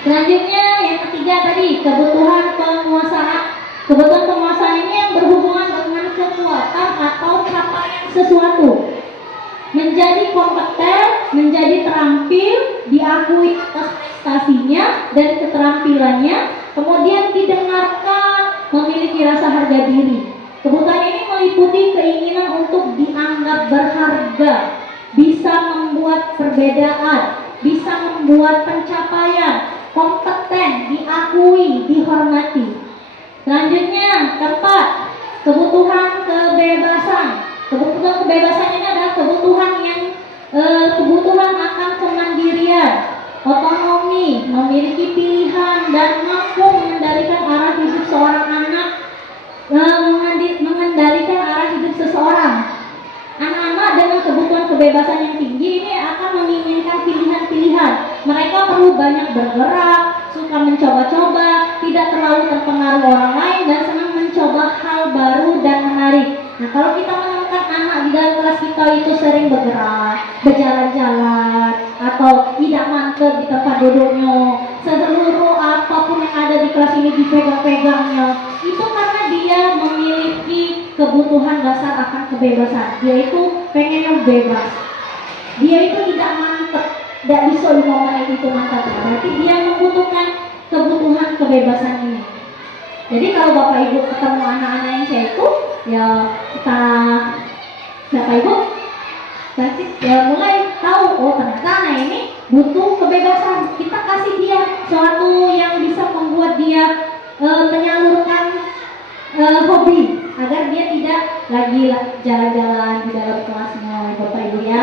Selanjutnya yang ketiga tadi, kebutuhan penguasaan. Kebutuhan penguasaan ini yang berhubungan dengan kekuatan atau capaian sesuatu. Menjadi kompeten, menjadi terampil, diakui atas prestasinya dan keterampilannya, kemudian didengarkan, memiliki rasa harga diri. Kebutuhan ini meliputi keinginan untuk dianggap berharga, bisa membuat perbedaan, bisa membuat pencapaian, kompeten, diakui, dihormati. Selanjutnya, keempat, kebutuhan kebebasan. Kebutuhan kebebasan ini adalah kebutuhan yang kebutuhan akan kemandirian, otonomi, memiliki pilihan dan mampu mengendalikan arah hidup seorang anak, mengendalikan arah hidup seseorang. Anak-anak dengan kebutuhan kebebasan yang tinggi ini akan menginginkan pilihan-pilihan. Mereka perlu banyak bergerak, suka mencoba-coba, tidak terlalu terpengaruh orang lain, dan senang mencoba hal baru dan menarik. Nah, kalau kita menemukan anak di dalam kelas kita itu sering bergerak, berjalan-jalan, atau tidak mantap di tempat duduknya, seluruh apapun yang ada di kelas ini dipegang-pegangnya, itu karena dia memiliki kebutuhan dasar akan kebebasan. Dia itu pengennya bebas. Dia itu tidak mantap, tidak bisa di momen itu mantap. Berarti dia membutuhkan kebutuhan kebebasan ini. Jadi kalau Bapak Ibu ketemu anak-anak yang kayak itu, ya kita Bapak Ibu ya mulai tahu, oh ternyata anak ini butuh kebebasan. Kita kasih dia sesuatu yang bisa membuat dia menyalurkan hobi agar dia tidak lagi jalan-jalan di dalam kelasnya, Bapak Ibu ya.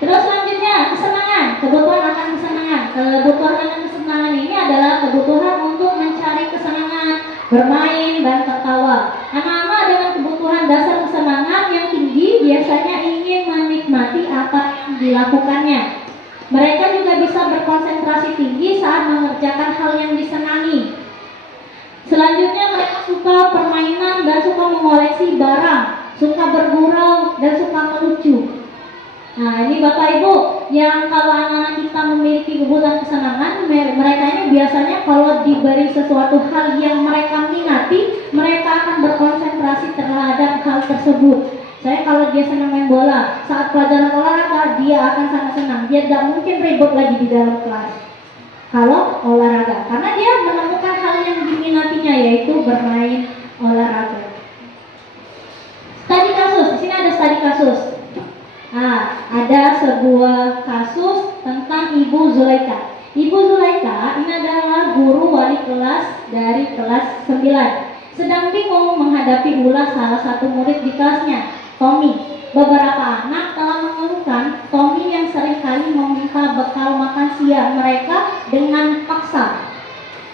Terus selanjutnya kesenangan, kebutuhan akan kesenangan. Kebutuhan akan kesenangan ini adalah kebutuhan untuk mencari kesenangan, bermain dan tertawa. Anak-anak dengan kebutuhan dasar kesenangan yang tinggi biasanya ingin menikmati apa yang dilakukannya. Mereka juga bisa berkonsentrasi tinggi saat mengerjakan hal yang disenangi. Selanjutnya mereka suka permainan dan suka mengoleksi barang, suka bergurau dan suka melucu. Nah, ini Bapak Ibu yang kalau anak-anak kita memiliki kebutuhan kesenangan, mereka ini biasanya kalau diberi sesuatu hal yang mereka minati, mereka akan berkonsentrasi terhadap hal tersebut. Saya kalau dia senang main bola, saat pelajaran olahraga dia akan sangat senang. Dia tidak mungkin ribut lagi di dalam kelas kalau olahraga, karena dia menemukan hal yang diminatinya, yaitu bermain olahraga. Studi kasus, di sini ada studi kasus. Ada sebuah kasus tentang Ibu Zulaika. Ibu Zulaika ini adalah guru wali kelas dari kelas 9. Sedang bingung menghadapi ulah salah satu murid di kelasnya, Tommy. Beberapa anak telah mengeluhkan Tommy yang seringkali meminta bekal makan siang mereka dengan paksa.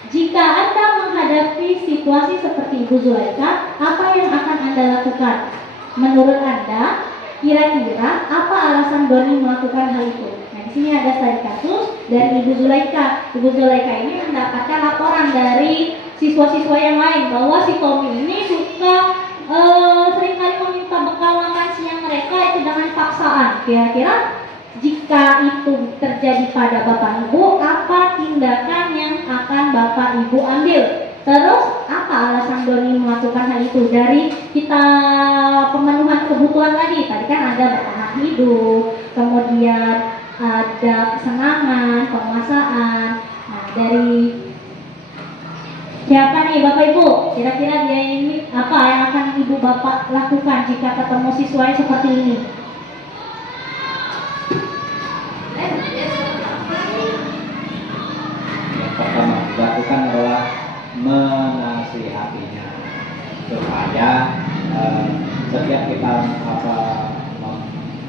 Jika Anda menghadapi situasi seperti Ibu Zulaika, apa yang akan Anda lakukan? Menurut Anda, kira-kira apa alasan Doni melakukan hal itu? Nah, di sini ada studi kasus dari Ibu Zulaika. Ibu Zulaika ini mendapatkan laporan dari siswa-siswa yang lain bahwa si Tommy ini suka seringkali meminta bekal makan siang mereka itu dengan paksaan. Kira-kira jika itu terjadi pada Bapak Ibu, apa tindakan yang akan Bapak Ibu ambil? Terus apa alasan Doni melakukan hal itu? Dari kita pemenuhan kebutuhan tadi kan ada bertahan hidup, kemudian ada kesenangan, penguasaan. Nah, dari siapa nih Bapak Ibu? Kira-kira dia ini apa yang akan Ibu Bapak lakukan jika ketemu siswa yang seperti ini? Yang pertama dilakukan adalah menasihatinya supaya setiap kita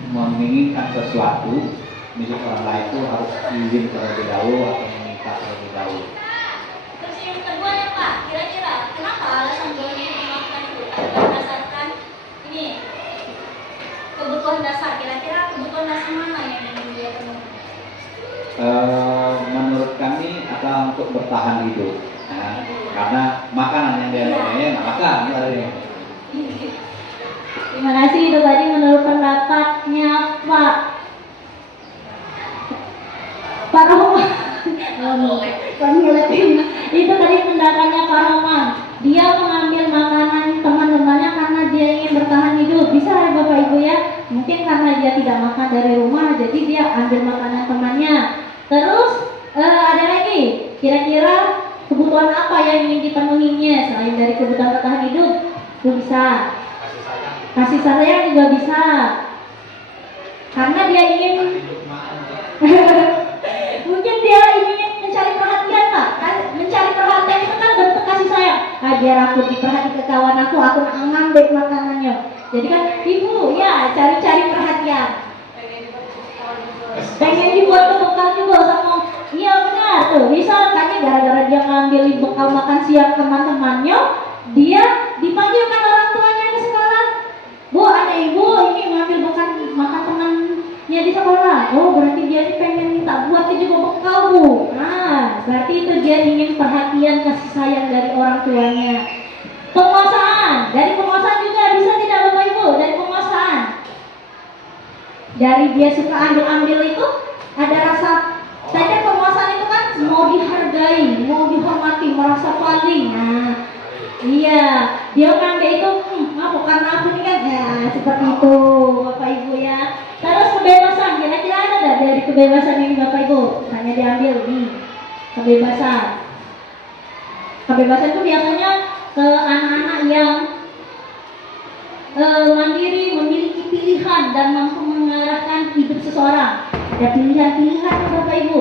menginginkan sesuatu milik orang lain itu harus izin terlebih dahulu atau meminta terlebih dahulu. Terus yang kedua ya Pak, kira-kira kenapa alasan Doni melakukan itu? Berdasarkan ini kebutuhan dasar, kira-kira kebutuhan dasar mana yang ingin dia penuhi? Menurut kami adalah untuk bertahan hidup. Nah, karena makanan yang dia nggak makan katanya. Terima kasih, itu tadi menurut pendapatnya Pak Rohman. Itu tadi pendapatnya Pak Rohman. Dia mengambil makanan teman-temannya karena dia ingin bertahan hidup. Bisa ya Bapak Ibu ya? Mungkin karena dia tidak makan dari rumah, jadi dia ambil makanan temannya. Terus ada lagi, kira-kira kebutuhan apa yang ingin dipenuhinya selain dari kebutuhan bertahan hidup? Itu bisa. Kasih sayang juga bisa. Karena dia ingin mungkin dia ingin mencari perhatian Pak. Mencari perhatian itu kan bentuk kasih sayang. Biar aku diperhati ke kawan aku ngambil makanannya. Jadi kan ibu ya cari-cari perhatian. Pengen dibuat bekal juga sama. Iya benar tuh. Misalkan gara-gara dia ngambil bekal makan siang teman-temannya, dia dipanggilkan orang tuanya ke sekolah. Bu, ada ibu ini ngambil bekal makan temannya di sekolah. Oh, berarti dia ini pengen minta buatnya juga bekal Bu. Nah, berarti itu dia ingin perhatian kasih sayang dari orang tuanya. Penguasaan, dari penguasaan juga bisa tidak Bapak Ibu? Dari penguasaan. Dari dia suka ambil-ambil itu ada rasa. Saya penguasaan itu kan mau dihargai, mau dihormati, merasa paling. Nah, iya, dia ngambil itu, aku karena aku ini kan, ya seperti itu, Bapak Ibu ya. Terus kebebasan, kira-kira ada nggak dari kebebasan ini Bapak Ibu? Hanya diambil nih, kebebasan. Kebebasan itu biasanya ke anak-anak yang mandiri, memiliki pilihan dan mampu mengarahkan hidup seseorang. Ada pilihan-pilihan Bapak Ibu.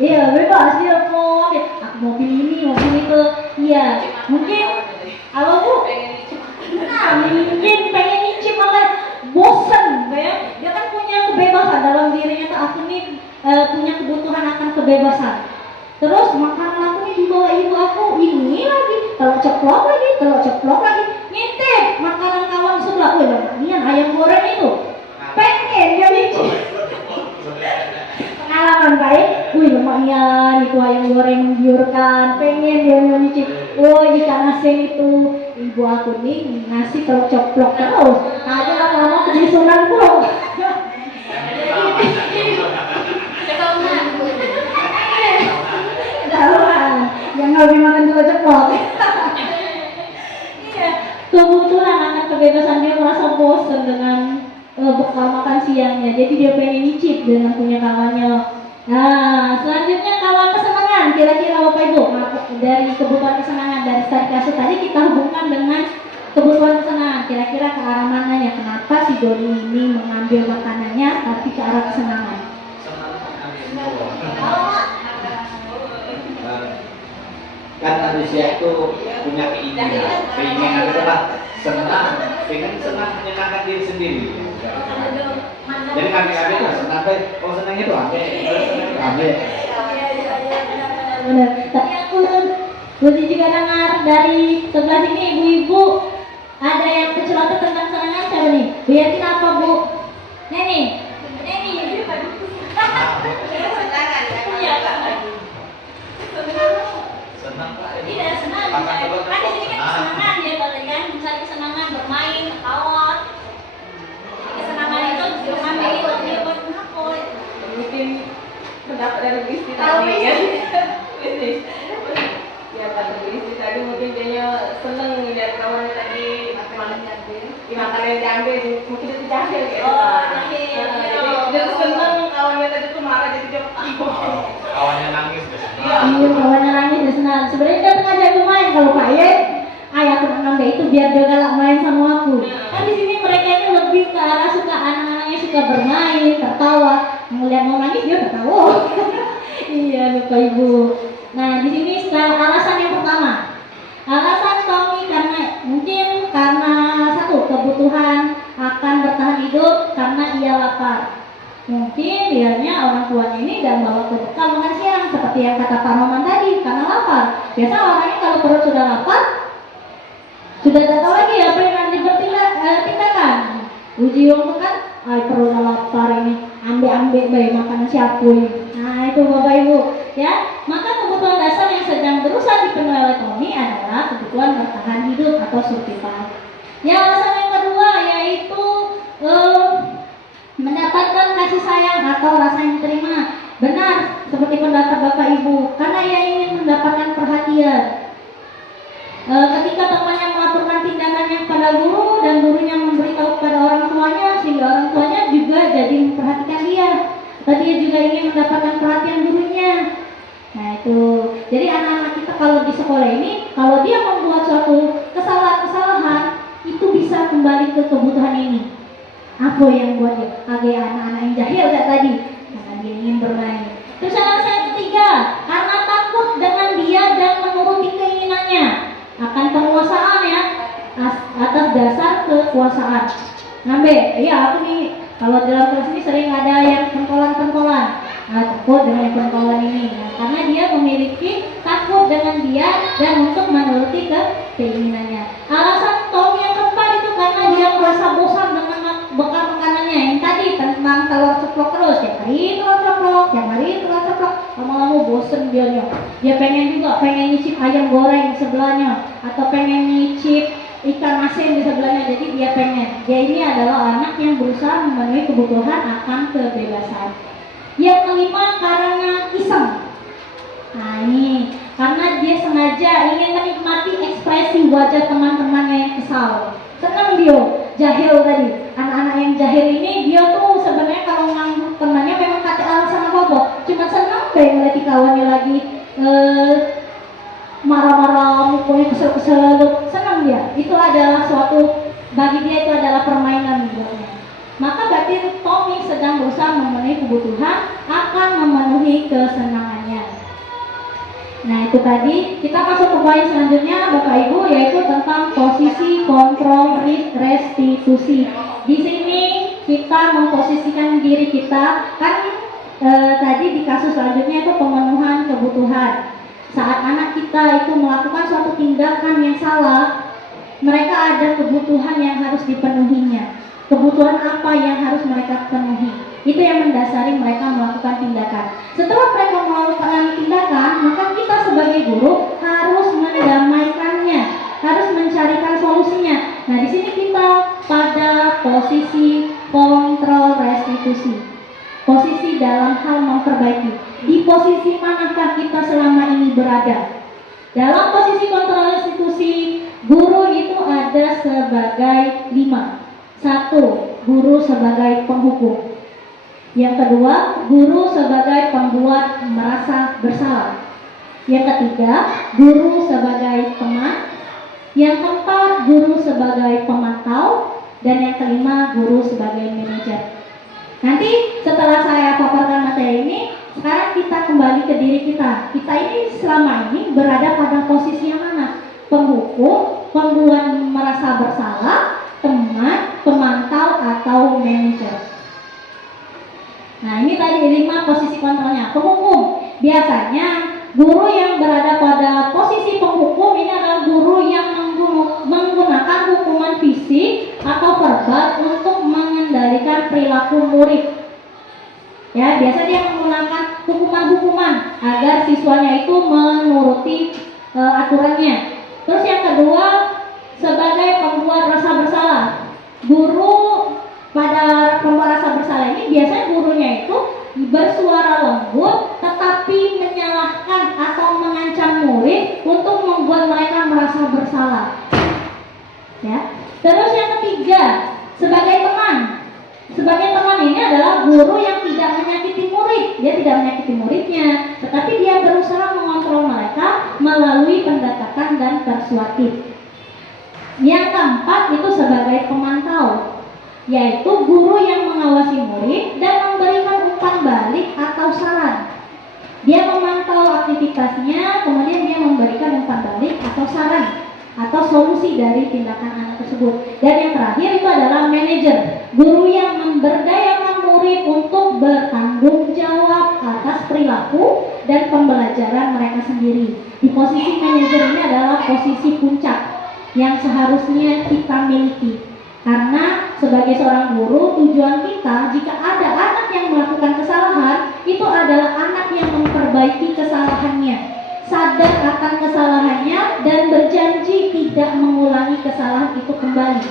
Iya bebas dia mau aku mau pilih ini mau pilih itu. Iya mungkin apa Bu? Nah mungkin pengen nyicip malah bosan ya. Dia kan punya kebebasan dalam dirinya tuh aku nih punya kebutuhan akan kebebasan. Terus makanan aku nih dibawa ibu aku ini lagi telur ceplok lagi ngintip makanan kawan sebelah. Ini ayam goreng itu pengen dia nyicip. Pengalaman baik, lemaknya itu ayam goreng menggiurkan, pengen dia nyicip. Oh ikan asin itu ibu aku nih ngasih telur ceplok terus. Ada lama-lama kedisunan pula. Yang lebih makan telur ceplok. Iya, kebetulan anak kebebasan dia merasa bosan dengan bekal siangnya. Jadi dia pengen nyicip dengan punya kawannya. Nah, selanjutnya kawan kesenangan. Kira-kira Bapak Ibu, dari kebutuhan kesenangan dari studi kasus tadi kita hubungkan dengan kebutuhan kesenangan. Kira-kira ke arah mananya? Kenapa si Doni ini mengambil makanannya tapi ke arah kesenangan? Kan manusia itu punya keinginan itu lah senang, pengen senang menyenangkan diri sendiri. Jadi kami itu senang, kalau senang itu ambil. Benar. Tapi aku juga dengar dari sebelah sini ibu-ibu ada yang kecelota tentang kesenangan siapa nih? Bu Yatin apa Bu? Neni. Senang Pak. Tidak senang. Kan di sini kan kesenangan ya kan, mencari kesenangan bermain, ketawa. Kesenangan itu mengambil itu dia buat ngapain? Mungkin pendapat dari Bu Isti Tahu tadi ya. Bu Isti. Ya kata Bu Isti tadi mungkin dia seneng lihat kawannya tadi makanan yang diambil, mungkin dia jahil gitu. Dia tuh seneng kawannya tadi tuh marah jadi dia Kawannya nangis deh. Iya, kawannya nangis dan senang. Sebenarnya dia ngajak aku main kalau Pak Ye, ayah aku ngambil itu biar dia galak main sama aku. Kan di sini mereka ini lebih ke arah suka anak-anaknya suka bermain, tertawa. Melihat mau nangis dia tertawa. Iya, Bapak Ibu. Nah, di sini alasan yang pertama. Alasan Tommy karena satu kebutuhan akan bertahan hidup karena ia lapar. Mungkin dianya orang tuanya ini dan bawa ke bekal makan siang seperti yang kata Pak Roman tadi karena lapar. Biasa orangnya kalau perut sudah lapar sudah tak tahu lagi apa yang nanti tindakan. Uji waktu kan, perut lapar ini ambil bayi makanan siapa ini. Nah itu Bapak Ibu ya. Maka kebutuhan dasar yang sedang berusaha dipenuhi oleh Tommy adalah kebutuhan bertahan hidup atau survival. Ya alasan yang kedua yaitu mendapatkan kasih sayang atau rasa yang diterima. Benar, seperti pendapat Bapak Ibu, karena ia ingin mendapatkan perhatian. Ketika temannya melaporkan tindakannya kepada guru dan gurunya memberitahu kepada orang tuanya, sehingga orang tuanya juga jadi memperhatikan dia. Atau dia juga ingin mendapatkan perhatian gurunya. Nah itu, jadi anak-anak kita kalau di sekolah ini, kalau dia membuat suatu kesalahan, itu bisa kembali ke kebutuhan ini. Apa yang buat dia? Agak anak-anak yang jahil kayak tadi, karena dia ingin bermain. Terus alasan yang ketiga, karena takut dengan dia dan menuruti keinginannya akan penguasaan ya, atas dasar kekuasaan. Ngambil, iya aku nih kalau dalam kelas ini sering ada yang pentolan-pentolan. Nah, takut dengan pentolan ini, nah, karena dia memiliki takut dengan dia dan untuk menuruti keinginannya. Alasan Tom yang keempat itu karena dia merasa bosan dengan bekal makanannya yang tadi tentang telur ceplok terus, tiap hari telur ceplok, lama-lama bosen dia pengen nyicip ayam goreng di sebelahnya atau pengen nyicip ikan asin di sebelahnya. Jadi dia ini adalah anak yang berusaha memenuhi kebutuhan akan kebebasan. Yang kelima karena iseng. Nah ini karena dia sengaja ingin menikmati ekspresi wajah teman-temannya yang kesal. Senang dia, jahil tadi. Anak-anak yang jahil ini dia tuh sebenarnya kalau nganggur temannya memang kata alasan apa-apa, cuma senang deh ngeliat kawannya lagi marah-marah, mukanya kesel-kesel, senang dia. Itu adalah suatu, bagi dia itu adalah permainan hidupnya. Maka berarti Tommy sedang berusaha memenuhi kebutuhan akan memenuhi kesenangannya. Nah itu tadi, kita masuk ke poin selanjutnya Bapak Ibu, yaitu tentang posisi kontrol restitusi. Di sini kita memposisikan diri kita, kan tadi di kasus selanjutnya itu pemenuhan kebutuhan. Saat anak kita itu melakukan suatu tindakan yang salah, mereka ada kebutuhan yang harus dipenuhinya. Kebutuhan apa yang harus mereka penuhi? Itu yang mendasari mereka melakukan tindakan. Setelah mereka melakukan tindakan, maka kita sebagai guru harus mendamaikannya, harus mencarikan solusinya. Nah, di sini kita pada posisi kontrol restitusi. Posisi dalam hal memperbaiki. Di posisi manakah kita selama ini berada? Dalam posisi kontrol restitusi, guru itu ada sebagai 5. 1. guru sebagai penghukum. Yang kedua, guru sebagai pembuat merasa bersalah. Yang ketiga, guru sebagai teman. Yang keempat, guru sebagai pemantau. Dan yang kelima, guru sebagai manajer. Nanti setelah saya paparkan materi ini, sekarang kita kembali ke diri kita. Kita ini selama ini berada pada posisi yang mana? Penghukum, pembuat merasa bersalah, teman, pemantau, atau manajer. Nah, ini tadi 5 posisi kontrolnya. Penghukum, biasanya guru yang berada pada posisi penghukum ini adalah guru yang menggunakan hukuman fisik atau verbal untuk mengendalikan perilaku murid. Ya, biasa dia menggunakan hukuman-hukuman agar siswanya itu menuruti aturannya. Terus yang kedua, sebagai pembuat rasa bersalah. Guru pada pembuat rasa bersalah ini biasanya gurunya itu bersuara lembut tetapi menyalahkan atau mengancam murid untuk membuat mereka merasa bersalah. Ya. Terus yang ketiga, sebagai teman. Sebagai teman ini adalah guru yang tidak menyakiti murid. Dia tidak menyakiti muridnya, tetapi dia berusaha mengontrol mereka melalui pendekatan dan persuasif. Yang keempat itu sebagai pemantau, yaitu guru yang mengawasi murid dan memberikan umpan balik atau saran. Dia memantau aktivitasnya, kemudian dia memberikan umpan balik atau saran atau solusi dari tindakan anak tersebut. Dan yang terakhir itu adalah manajer, guru yang memberdayakan murid untuk bertanggung jawab atas perilaku dan pembelajaran mereka sendiri. Di posisi manajer ini adalah posisi puncak yang seharusnya kita miliki. Karena sebagai seorang guru, tujuan kita jika ada anak yang melakukan kesalahan, itu adalah anak yang memperbaiki kesalahannya, sadar akan kesalahannya, dan berjanji tidak mengulangi kesalahan itu kembali.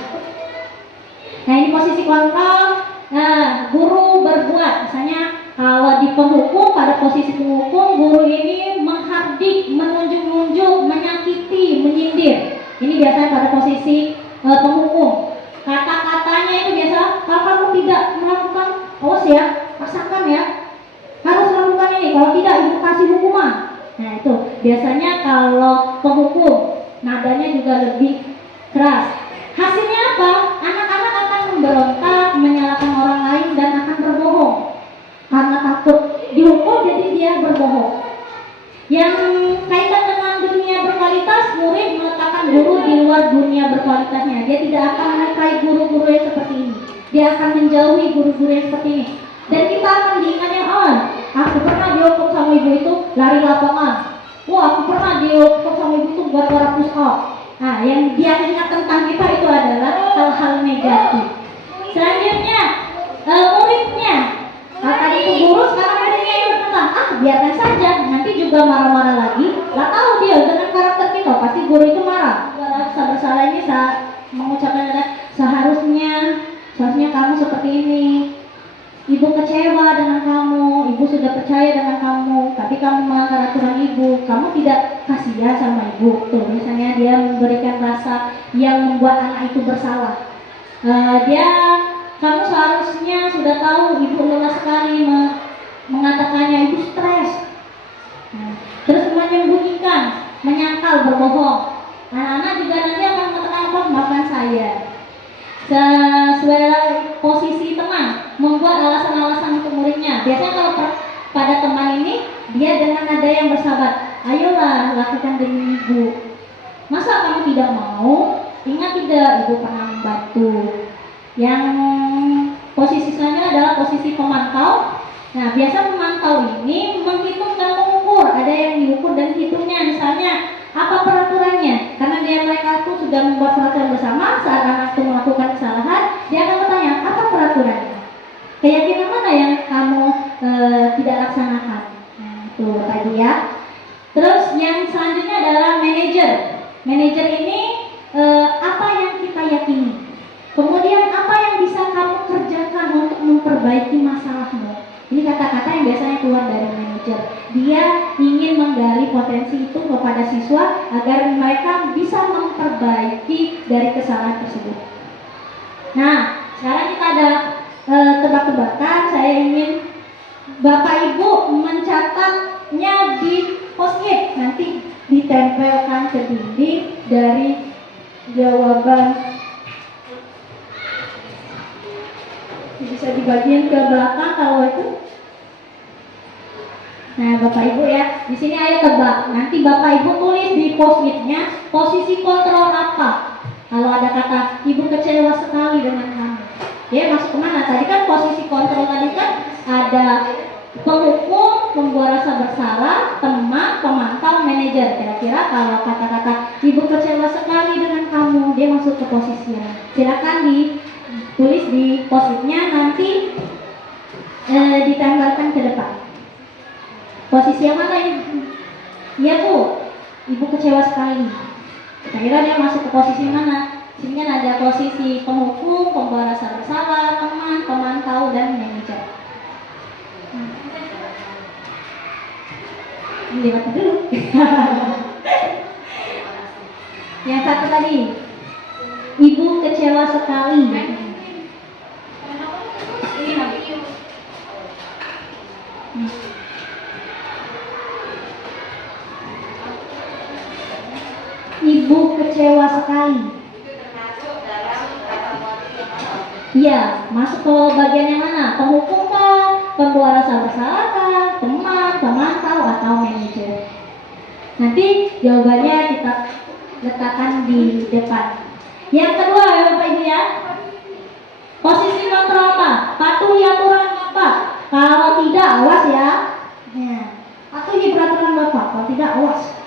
Nah, ini posisi kontrol. Nah, guru berbuat, misalnya kalau di penghukum, pada posisi penghukum, guru ini menghardik, menunjuk-nunjuk, menyakiti, menyindir. Ini biasanya pada posisi penghukum. Kata-katanya itu biasa, kalau kamu tidak melakukan, awas ya, rasakan ya, harus lakukan ini, kalau tidak ibu kasih hukuman. Nah, itu biasanya kalau penghukum, nadanya juga lebih keras. Hasilnya apa? Anak-anak akan memberontak, menyalahkan orang lain, dan akan berbohong karena takut dihukum, jadi dia berbohong. Yang kaitan dengan dunia berkualitas, murid meletakkan guru di luar dunia berkualitasnya. Dia tidak akan menyukai guru-guru yang seperti ini. Dia akan menjauhi guru-guru yang seperti ini. Dan kita akan diingatnya, oh, aku pernah dihukum sama ibu itu lari lapangan. Wah, aku pernah dihukum sama ibu itu buat suara push up. Nah, yang dia ingat tentang kita itu adalah hal-hal negatif. Selanjutnya, muridnya. Nah, tadi itu guru, sekarang muridnya yang berkata, biarkan saja, nanti juga marah-marah lagi. Lah tahu dia dengan karakter kita, pasti guru itu marah. Rasa bersalah ini saat mengucapkan seharusnya kamu seperti ini. Ibu kecewa dengan kamu, ibu sudah percaya dengan kamu, tapi kamu melanggar aturan ibu. Kamu tidak kasihan sama ibu. Tuh, misalnya dia memberikan rasa yang membuat anak itu bersalah. Kamu seharusnya sudah tahu ibu lelah sekali mengatakannya, ibu stres. Terus menyembunyikan, menyangkal, berbohong. Anak-anak juga nanti akan mengatakan apa? Maafkan saya. Sesuai posisi teman, membuat alasan-alasan untuk muridnya. Biasanya kalau pada teman ini, dia dengan nada yang bersahabat. Ayolah, lakukan demi ibu. Masa kamu tidak mau? Ingat tidak, ibu pernah membantu. Yang posisi selanjutnya adalah posisi pemantau. Nah, biasa pemantau ini menghitung dan mengukur. Ada yang diukur dan hitungnya. Misalnya, apa peraturannya? Karena mereka itu sudah membuat peraturan bersama. Saat anak itu melakukan kesalahan, dia akan bertanya, apa peraturannya? Keyakinan mana yang kamu tidak laksanakan? Nah, itu tadi ya. Terus yang selanjutnya adalah manajer. Manajer ini apa yang kita yakini? Kemudian apa yang bisa kamu kerjakan untuk memperbaiki masalahmu? Ini kata-kata yang biasanya keluar dari manajer. Dia ingin menggali potensi itu kepada siswa agar mereka bisa memperbaiki dari kesalahan tersebut. Nah, Sekarang kita ada tebak-tebakan. Saya ingin Bapak Ibu mencatatnya di post-it, nanti ditempelkan ke dinding dari jawaban. Bisa dibagiin ke belakang kalau itu. Nah, Bapak Ibu ya, di sini ayo tebak. Nanti Bapak Ibu tulis di post-itnya posisi kontrol apa. Kalau ada kata ibu kecewa sekali dengan kamu, dia masuk kemana? Tadi kan posisi kontrol tadi kan ada penghukum, membuat rasa bersalah, teman, pemantau, manajer. Kira-kira kalau kata-kata ibu kecewa sekali dengan kamu, dia masuk ke posisi yang. Silakan ditulis di post-itnya, nanti ditambahkan ke depan. Posisi yang mana ini? Iya Bu, ibu kecewa sekali. Kira-kira dia masuk ke posisi mana? Sini kan ada posisi penghukum, pembawa rasa bersalah, teman, pemantau, dan manajer. Ini lewat dulu. Yang satu tadi, ibu kecewa sekali. Ibu kecewa sekali. Iya, masuk ke bagian yang mana? Penghukum kah? Pembawa rasa bersalah kah? Teman, pemantau, atau manajer? Nanti jawabannya kita letakkan di depan. Yang kedua ya Bapak Ibu ya, posisi kontrol apa? Patuhi aturan Bapak. Kalau tidak awas ya. Patuhi peraturan Bapak. Kalau tidak awas.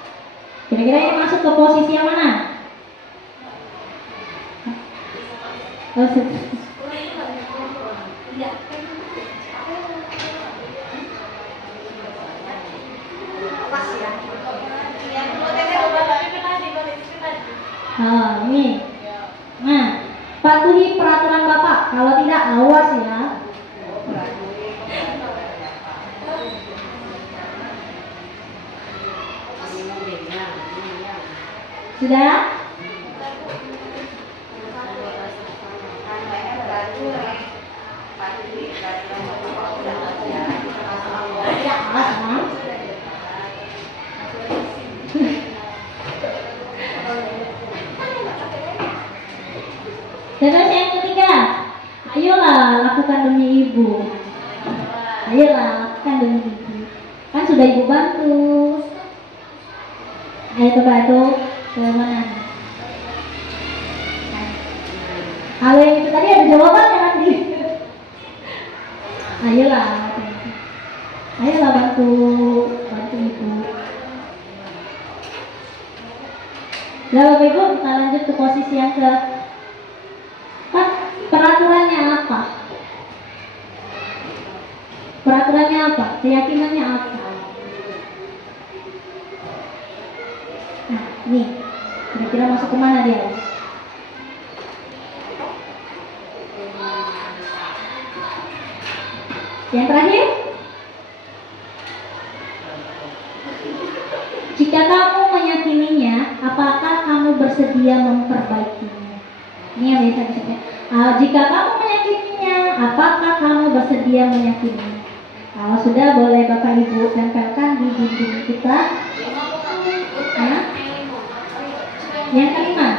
Kira-kira ini masuk ke posisi yang mana? Ini. Nah, patuhi peraturan Bapak. Kalau tidak awas ya. Sudah? Terus yang ketiga, ayolah lakukan demi ibu. Ayolah lakukan demi ibu. Kan sudah ibu bantu. Ayo coba itu ke mana? Kalau yang itu tadi ada jawabannya nanti. Ayolah bantu ibu. Nah Bapak Ibu, kita lanjut ke posisi yang ke peraturannya apa? Peraturannya apa? Keyakinannya apa? Nah, ini kira-kira masuk kemana dia? Yang terakhir, jika kamu meyakininya, apakah kamu bersedia memperbaikinya? Ini yang biasa disebut. Jika kamu meyakininya, apakah kamu bersedia meyakininya? Kalau sudah, boleh Bapak Ibu tempelkan di dinding kita. Yang kelima,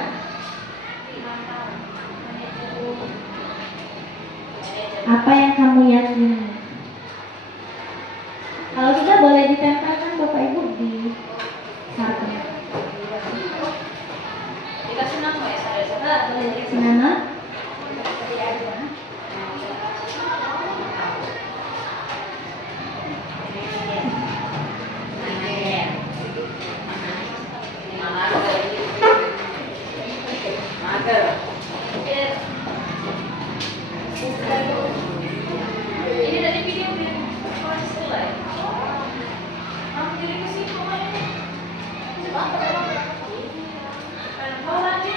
apa yang kamu yakini? Kalau sudah, boleh ditempelkan Bapak Ibu di kartu. Dikasih nama ya, saya Boleh dikasih nama. Ini dari video proses selesai. Kamu jadi kesini kemana? Mau lanjut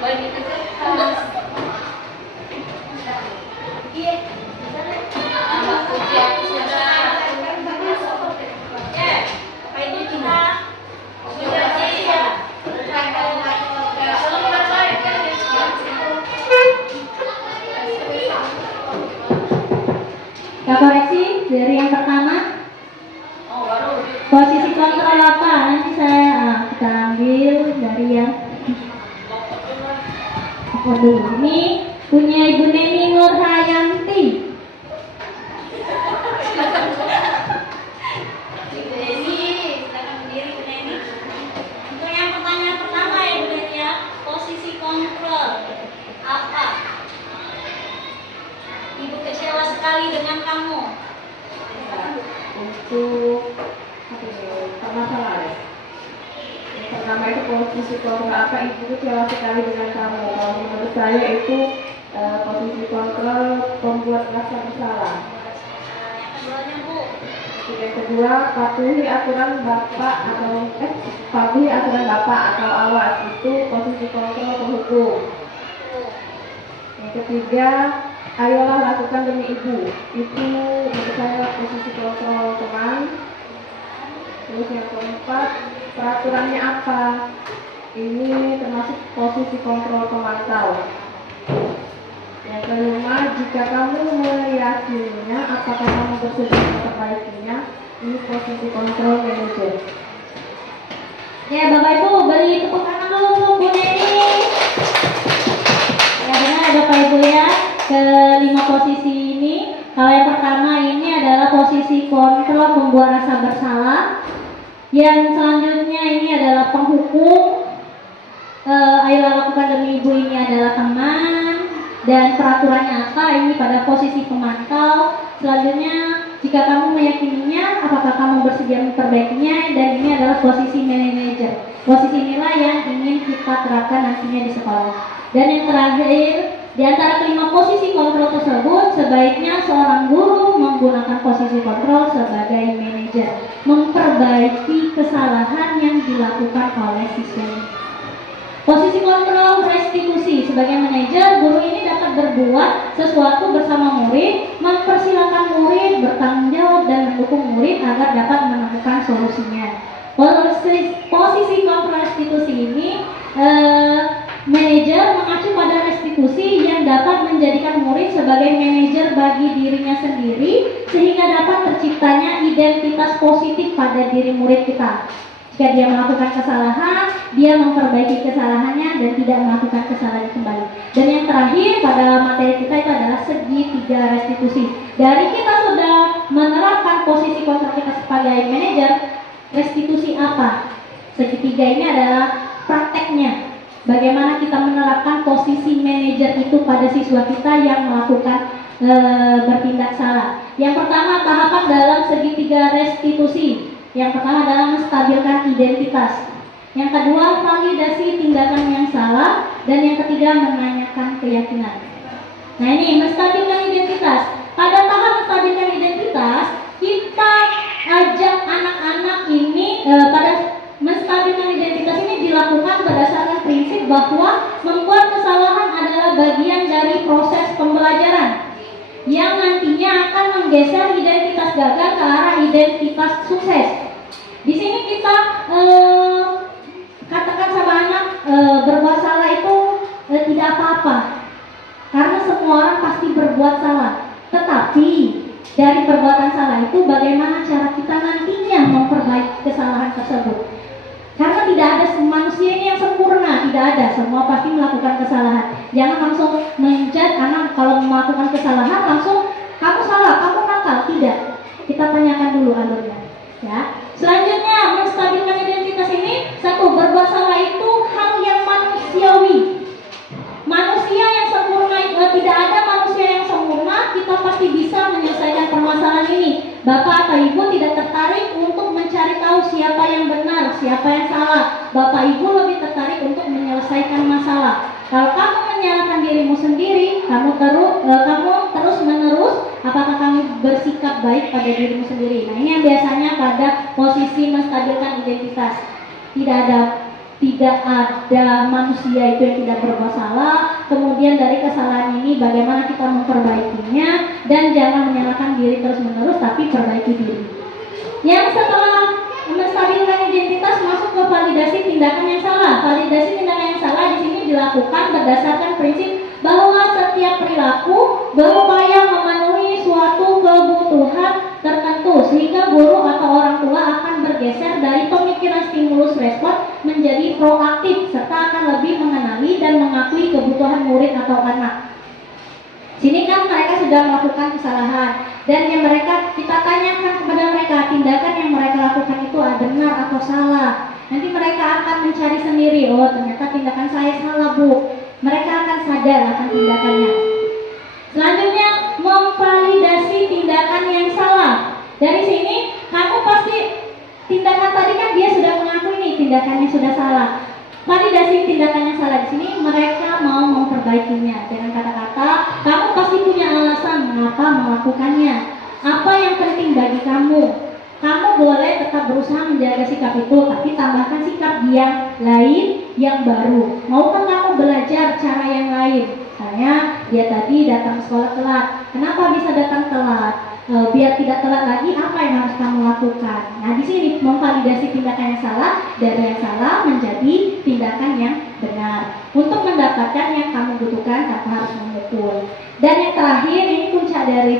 banyak kertas. Iya. dari yang pertama. Posisi kontrol apa? Nanti kita ambil dari yang ini punya Ibu Neni Nurhayanti. Ibu Neni, silakan berdiri Ibu Neni. Untuk yang pertanyaan pertama ya Ibu Neni ya, posisi kontrol apa? Ibu kecewa sekali dengan kamu. Untuk permasalahan yang pertama itu posisi kontrol apa, ibu kecewa sekali dengan kamu. Kalau menurut saya itu posisi kontrol pembuat rasa bersalah. Yang keduanya Bu. Yang kedua, patuhi aturan bapak atau awas, itu posisi kontrol penghukum. Yang ketiga, ayolah lakukan demi ibu, itu menurut saya posisi kontrol teman. Terus yang keempat, peraturannya apa, ini termasuk posisi kontrol pemantau. Yang kelima, jika kamu meyakininya, apakah kamu bersedia memperbaikinya, ini posisi kontrol manajer. Ya Bapak Ibu, beri tepuk tangan dulu untuk Bu Neni. Ya benar Bapak Ibu ya, kelima posisi ini. Kalau yang pertama ini adalah posisi kontrol pembuat rasa bersalah. Yang selanjutnya ini adalah penghukum. Ayolah lakukan demi ibu ini adalah teman. Dan peraturannya apa? Ini pada posisi pemantau. Selanjutnya, jika kamu meyakininya, apakah kamu bersedia memperbaikinya? Dan ini adalah posisi manajer. Posisi inilah yang ingin kita terapkan nantinya di sekolah. Dan yang terakhir, di antara kelima posisi kontrol tersebut, sebaiknya seorang guru menggunakan posisi kontrol sebagai manajer, memperbaiki kesalahan yang dilakukan oleh siswa. Posisi kontrol restitusi sebagai manajer, guru ini dapat berbuat sesuatu bersama murid, mempersilahkan murid bertanggung jawab dan mendukung murid agar dapat menemukan solusinya. Posisi kontrol restitusi ini, manajer mengacu pada restitusi yang dapat menjadikan murid sebagai manajer bagi dirinya sendiri sehingga dapat terciptanya identitas positif pada diri murid kita. Jika dia melakukan kesalahan, dia memperbaiki kesalahannya dan tidak melakukan kesalahan kembali. Dan yang terakhir pada materi kita itu adalah segitiga restitusi. Dari kita sudah menerapkan posisi kontrol kita sebagai manajer, restitusi apa? Segitiga ini adalah prakteknya. Bagaimana kita menerapkan posisi manajer itu pada siswa kita yang melakukan bertindak salah. Yang pertama, tahapan dalam segitiga restitusi. Yang pertama adalah menstabilkan identitas. Yang kedua, validasi tindakan yang salah. Dan yang ketiga, menanyakan keyakinan. Nah ini, menstabilkan identitas. Pada tahap menstabilkan identitas, kita ajak anak-anak ini pada menstabilkan identitas ini dilakukan berdasarkan prinsip bahwa membuat kesalahan adalah bagian dari proses pembelajaran yang nantinya akan menggeser identitas gagal ke arah identitas sukses. Di sini kita katakan sama anak berbuat salah itu tidak apa-apa, karena semua orang pasti berbuat salah. Tetapi dari perbuatan salah itu bagaimana cara kita nantinya memperbaiki kesalahan tersebut. Karena tidak ada manusia ini yang sempurna, tidak ada, semua pasti melakukan kesalahan. Jangan langsung menjudge anak kalau melakukan kesalahan langsung kamu salah, kamu nakal, tidak. Kita tanyakan dulu alurnya, ya. Selanjutnya, menstabilkan identitas ini, satu, berbuat salah itu hal yang manusiawi. Manusia yang sempurna, tidak ada manusia yang sempurna, kita pasti bisa menyelesaikan permasalahan ini. Bapak atau ibu tidak tertarik untuk mencari tahu siapa yang benar, siapa yang salah. Bapak ibu lebih tertarik untuk menyelesaikan masalah. Kalau kamu menyalahkan dirimu sendiri, kamu terus menerus, apakah kamu bersikap baik pada dirimu sendiri? Nah ini yang biasanya pada posisi menstabilkan identitas. Tidak ada manusia itu yang tidak berbuat salah. Kemudian dari kesalahan ini bagaimana kita memperbaikinya, dan jangan menyalahkan diri terus menerus, tapi perbaiki diri. Yang setelah menstabilkan identitas masuk ke validasi tindakan yang salah. Validasi tindakan yang salah di sini dilakukan berdasarkan prinsip bahwa setiap perilaku berupaya memenuhi suatu kebutuhan tertentu sehingga guru atau orang tua akan bergeser dari pemikiran stimulus respon menjadi proaktif serta akan lebih mengenali dan mengakui kebutuhan murid atau anak. Sini kan mereka sudah melakukan kesalahan dan yang kita tanyakan kepada mereka tindakan yang mereka lakukan itu benar atau salah. Nanti mereka akan mencari sendiri, oh ternyata tindakan saya salah Bu. Mereka akan sadar akan tindakannya. Selanjutnya, memvalidasi tindakan yang salah. Dari sini, kamu pasti tindakan tadi kan dia sudah mengakui nih tindakannya sudah salah. Validasi tindakan yang salah di sini mereka mau memperbaikinya dengan kata-kata, kamu pasti punya alasan mengapa melakukannya. Apa yang penting bagi kamu? Kamu boleh tetap berusaha menjaga sikap itu, tapi tambahkan sikap yang lain yang baru. Maukah kamu belajar cara yang lain? Misalnya dia tadi datang sekolah telat. Kenapa bisa datang telat? Biar tidak telat lagi, apa yang harus kamu lakukan? Nah, di sini memvalidasi tindakan yang salah dari yang salah menjadi tindakan yang benar untuk mendapatkan yang kamu butuhkan tanpa harus memukul. Dan yang terakhir, ini puncak dari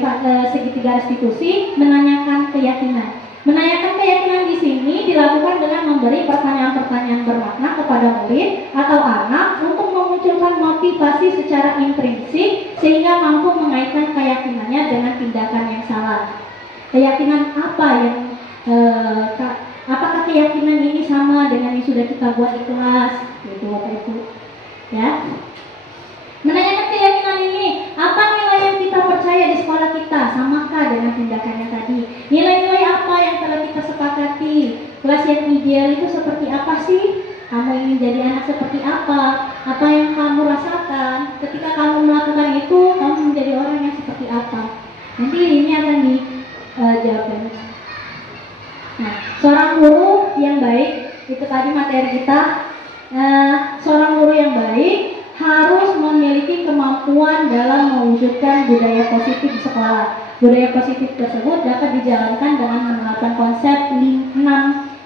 segitiga restitusi, menanyakan keyakinan. Menanyakan keyakinan di sini dilakukan dengan memberi pertanyaan-pertanyaan bermakna kepada murid atau anak untuk memunculkan motivasi secara intrinsik sehingga mampu mengaitkan keyakinannya dengan tindakan yang salah. Keyakinan apa yang apakah keyakinan ini sama dengan yang sudah kita buat di kelas? Gitu Bapak Ibu. Ya. Menanyakan keyakinan ini, apa nilai yang kita percaya di sekolah kita, samakah dengan tindakannya tadi? Nilai-nilai apa yang telah kita sepakati? Kelas yang ideal itu seperti apa sih? Kamu ingin jadi anak seperti apa? Apa yang kamu rasakan? Ketika kamu melakukan itu, kamu menjadi orang yang seperti apa? Nanti ini akan dijawabkan. Nah, seorang guru yang baik, itu tadi materi kita. Seorang guru yang baik harus memiliki kemampuan dalam mewujudkan budaya positif di sekolah. Budaya positif tersebut dapat dijalankan dengan menerapkan konsep 6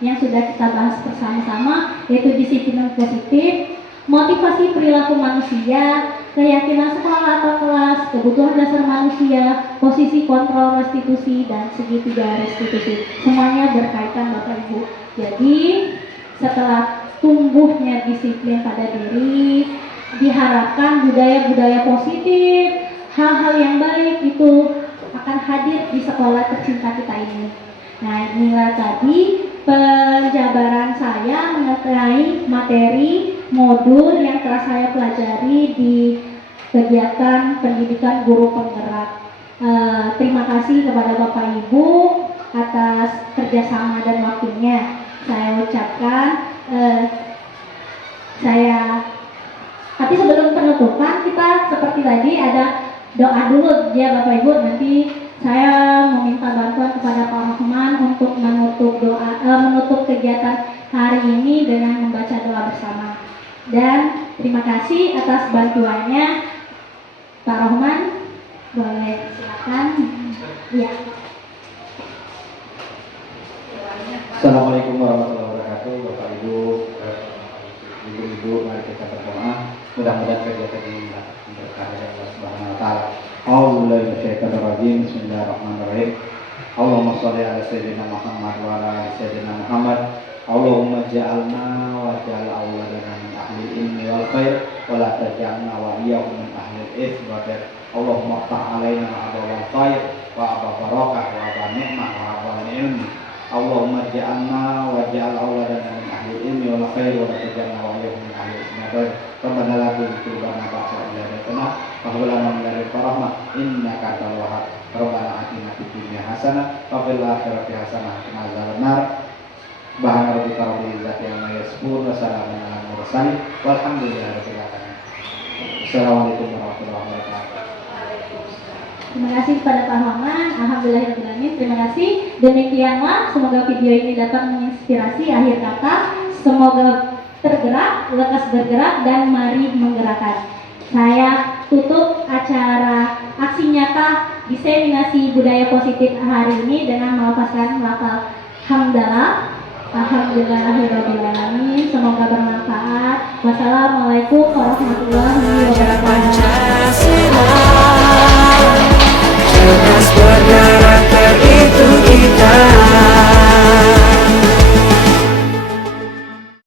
yang sudah kita bahas bersama-sama, yaitu disiplin positif, motivasi perilaku manusia, keyakinan sekolah atau kelas, kebutuhan dasar manusia, posisi kontrol restitusi, dan segitiga restitusi. Semuanya berkaitan Bapak Ibu. Jadi setelah tumbuhnya disiplin pada diri, diharapkan budaya-budaya positif, hal-hal yang baik itu akan hadir di sekolah tercinta kita ini. Nah, inilah tadi penjabaran saya mengenai materi modul yang telah saya pelajari di kegiatan pendidikan guru penggerak. Terima kasih kepada Bapak Ibu atas kerjasama dan waktunya. Saya ucapkan tapi sebelum penutupan kita seperti tadi ada doa dulu ya Bapak Ibu. Nanti saya meminta bantuan kepada Pak Rahman untuk menutup kegiatan hari ini dengan membaca doa bersama. Dan terima kasih atas bantuannya Pak Rahman. Boleh silakan. Ya. Assalamualaikum warahmatullahi wabarakatuh. Bapak Ibu, Ibu-ibu, mari kita berdoa. Mudah-mudahan kegiatan ini berkah dari Allah Subhanahu wa taala. A'udzubillahi minasyaitonir rajim. Bismillahirrahmanirrahim. Allahumma shalli ala sayyidina Muhammad wa ala ali sayyidina Muhammad. Allahumma ja'alna wa ja'al auladana min ahli ilmi wal khair wa la taj'alna wa iyyahum min ahli al-itsm wa dar. Allahumma ftah alaina abwaabal khair wa abwaab barakah wa abwaab nikmah wa abwaab ilmi. Allahumma ja'alna wa ja'al auladana min ahli ilmi wal khair wa la taj'alna wa iyyahum min ahli al-itsm wa dar. Rabbana la tuzigh qulubana ba'da idh hadaytana wa hab lana min ladunka rahmah innaka antal wahhab. Rabbana atina fid dunya hasanah wa fil akhirati hasanah wa qina adzaban nar. Subhana rabbika rabbil izzati amma yasifun wa salamun alal mursalin walhamdulillahi rabbil alamin. Assalamualaikum warahmatullahi wabarakatuh. Terima kasih kepada Pak Rahman. Alhamdulillahirrahmanirrahim. Terima kasih. Demikianlah, semoga video ini dapat menginspirasi. Akhir kata, semoga tergerak, lekas bergerak, dan mari menggerakkan. Saya tutup acara aksi nyata diseminasi budaya positif hari ini dengan melafazkan lafal hamdalah. Alhamdulillahirrahmanirrahim. Semoga bermanfaat. Wassalamualaikum warahmatullahi wabarakatuh.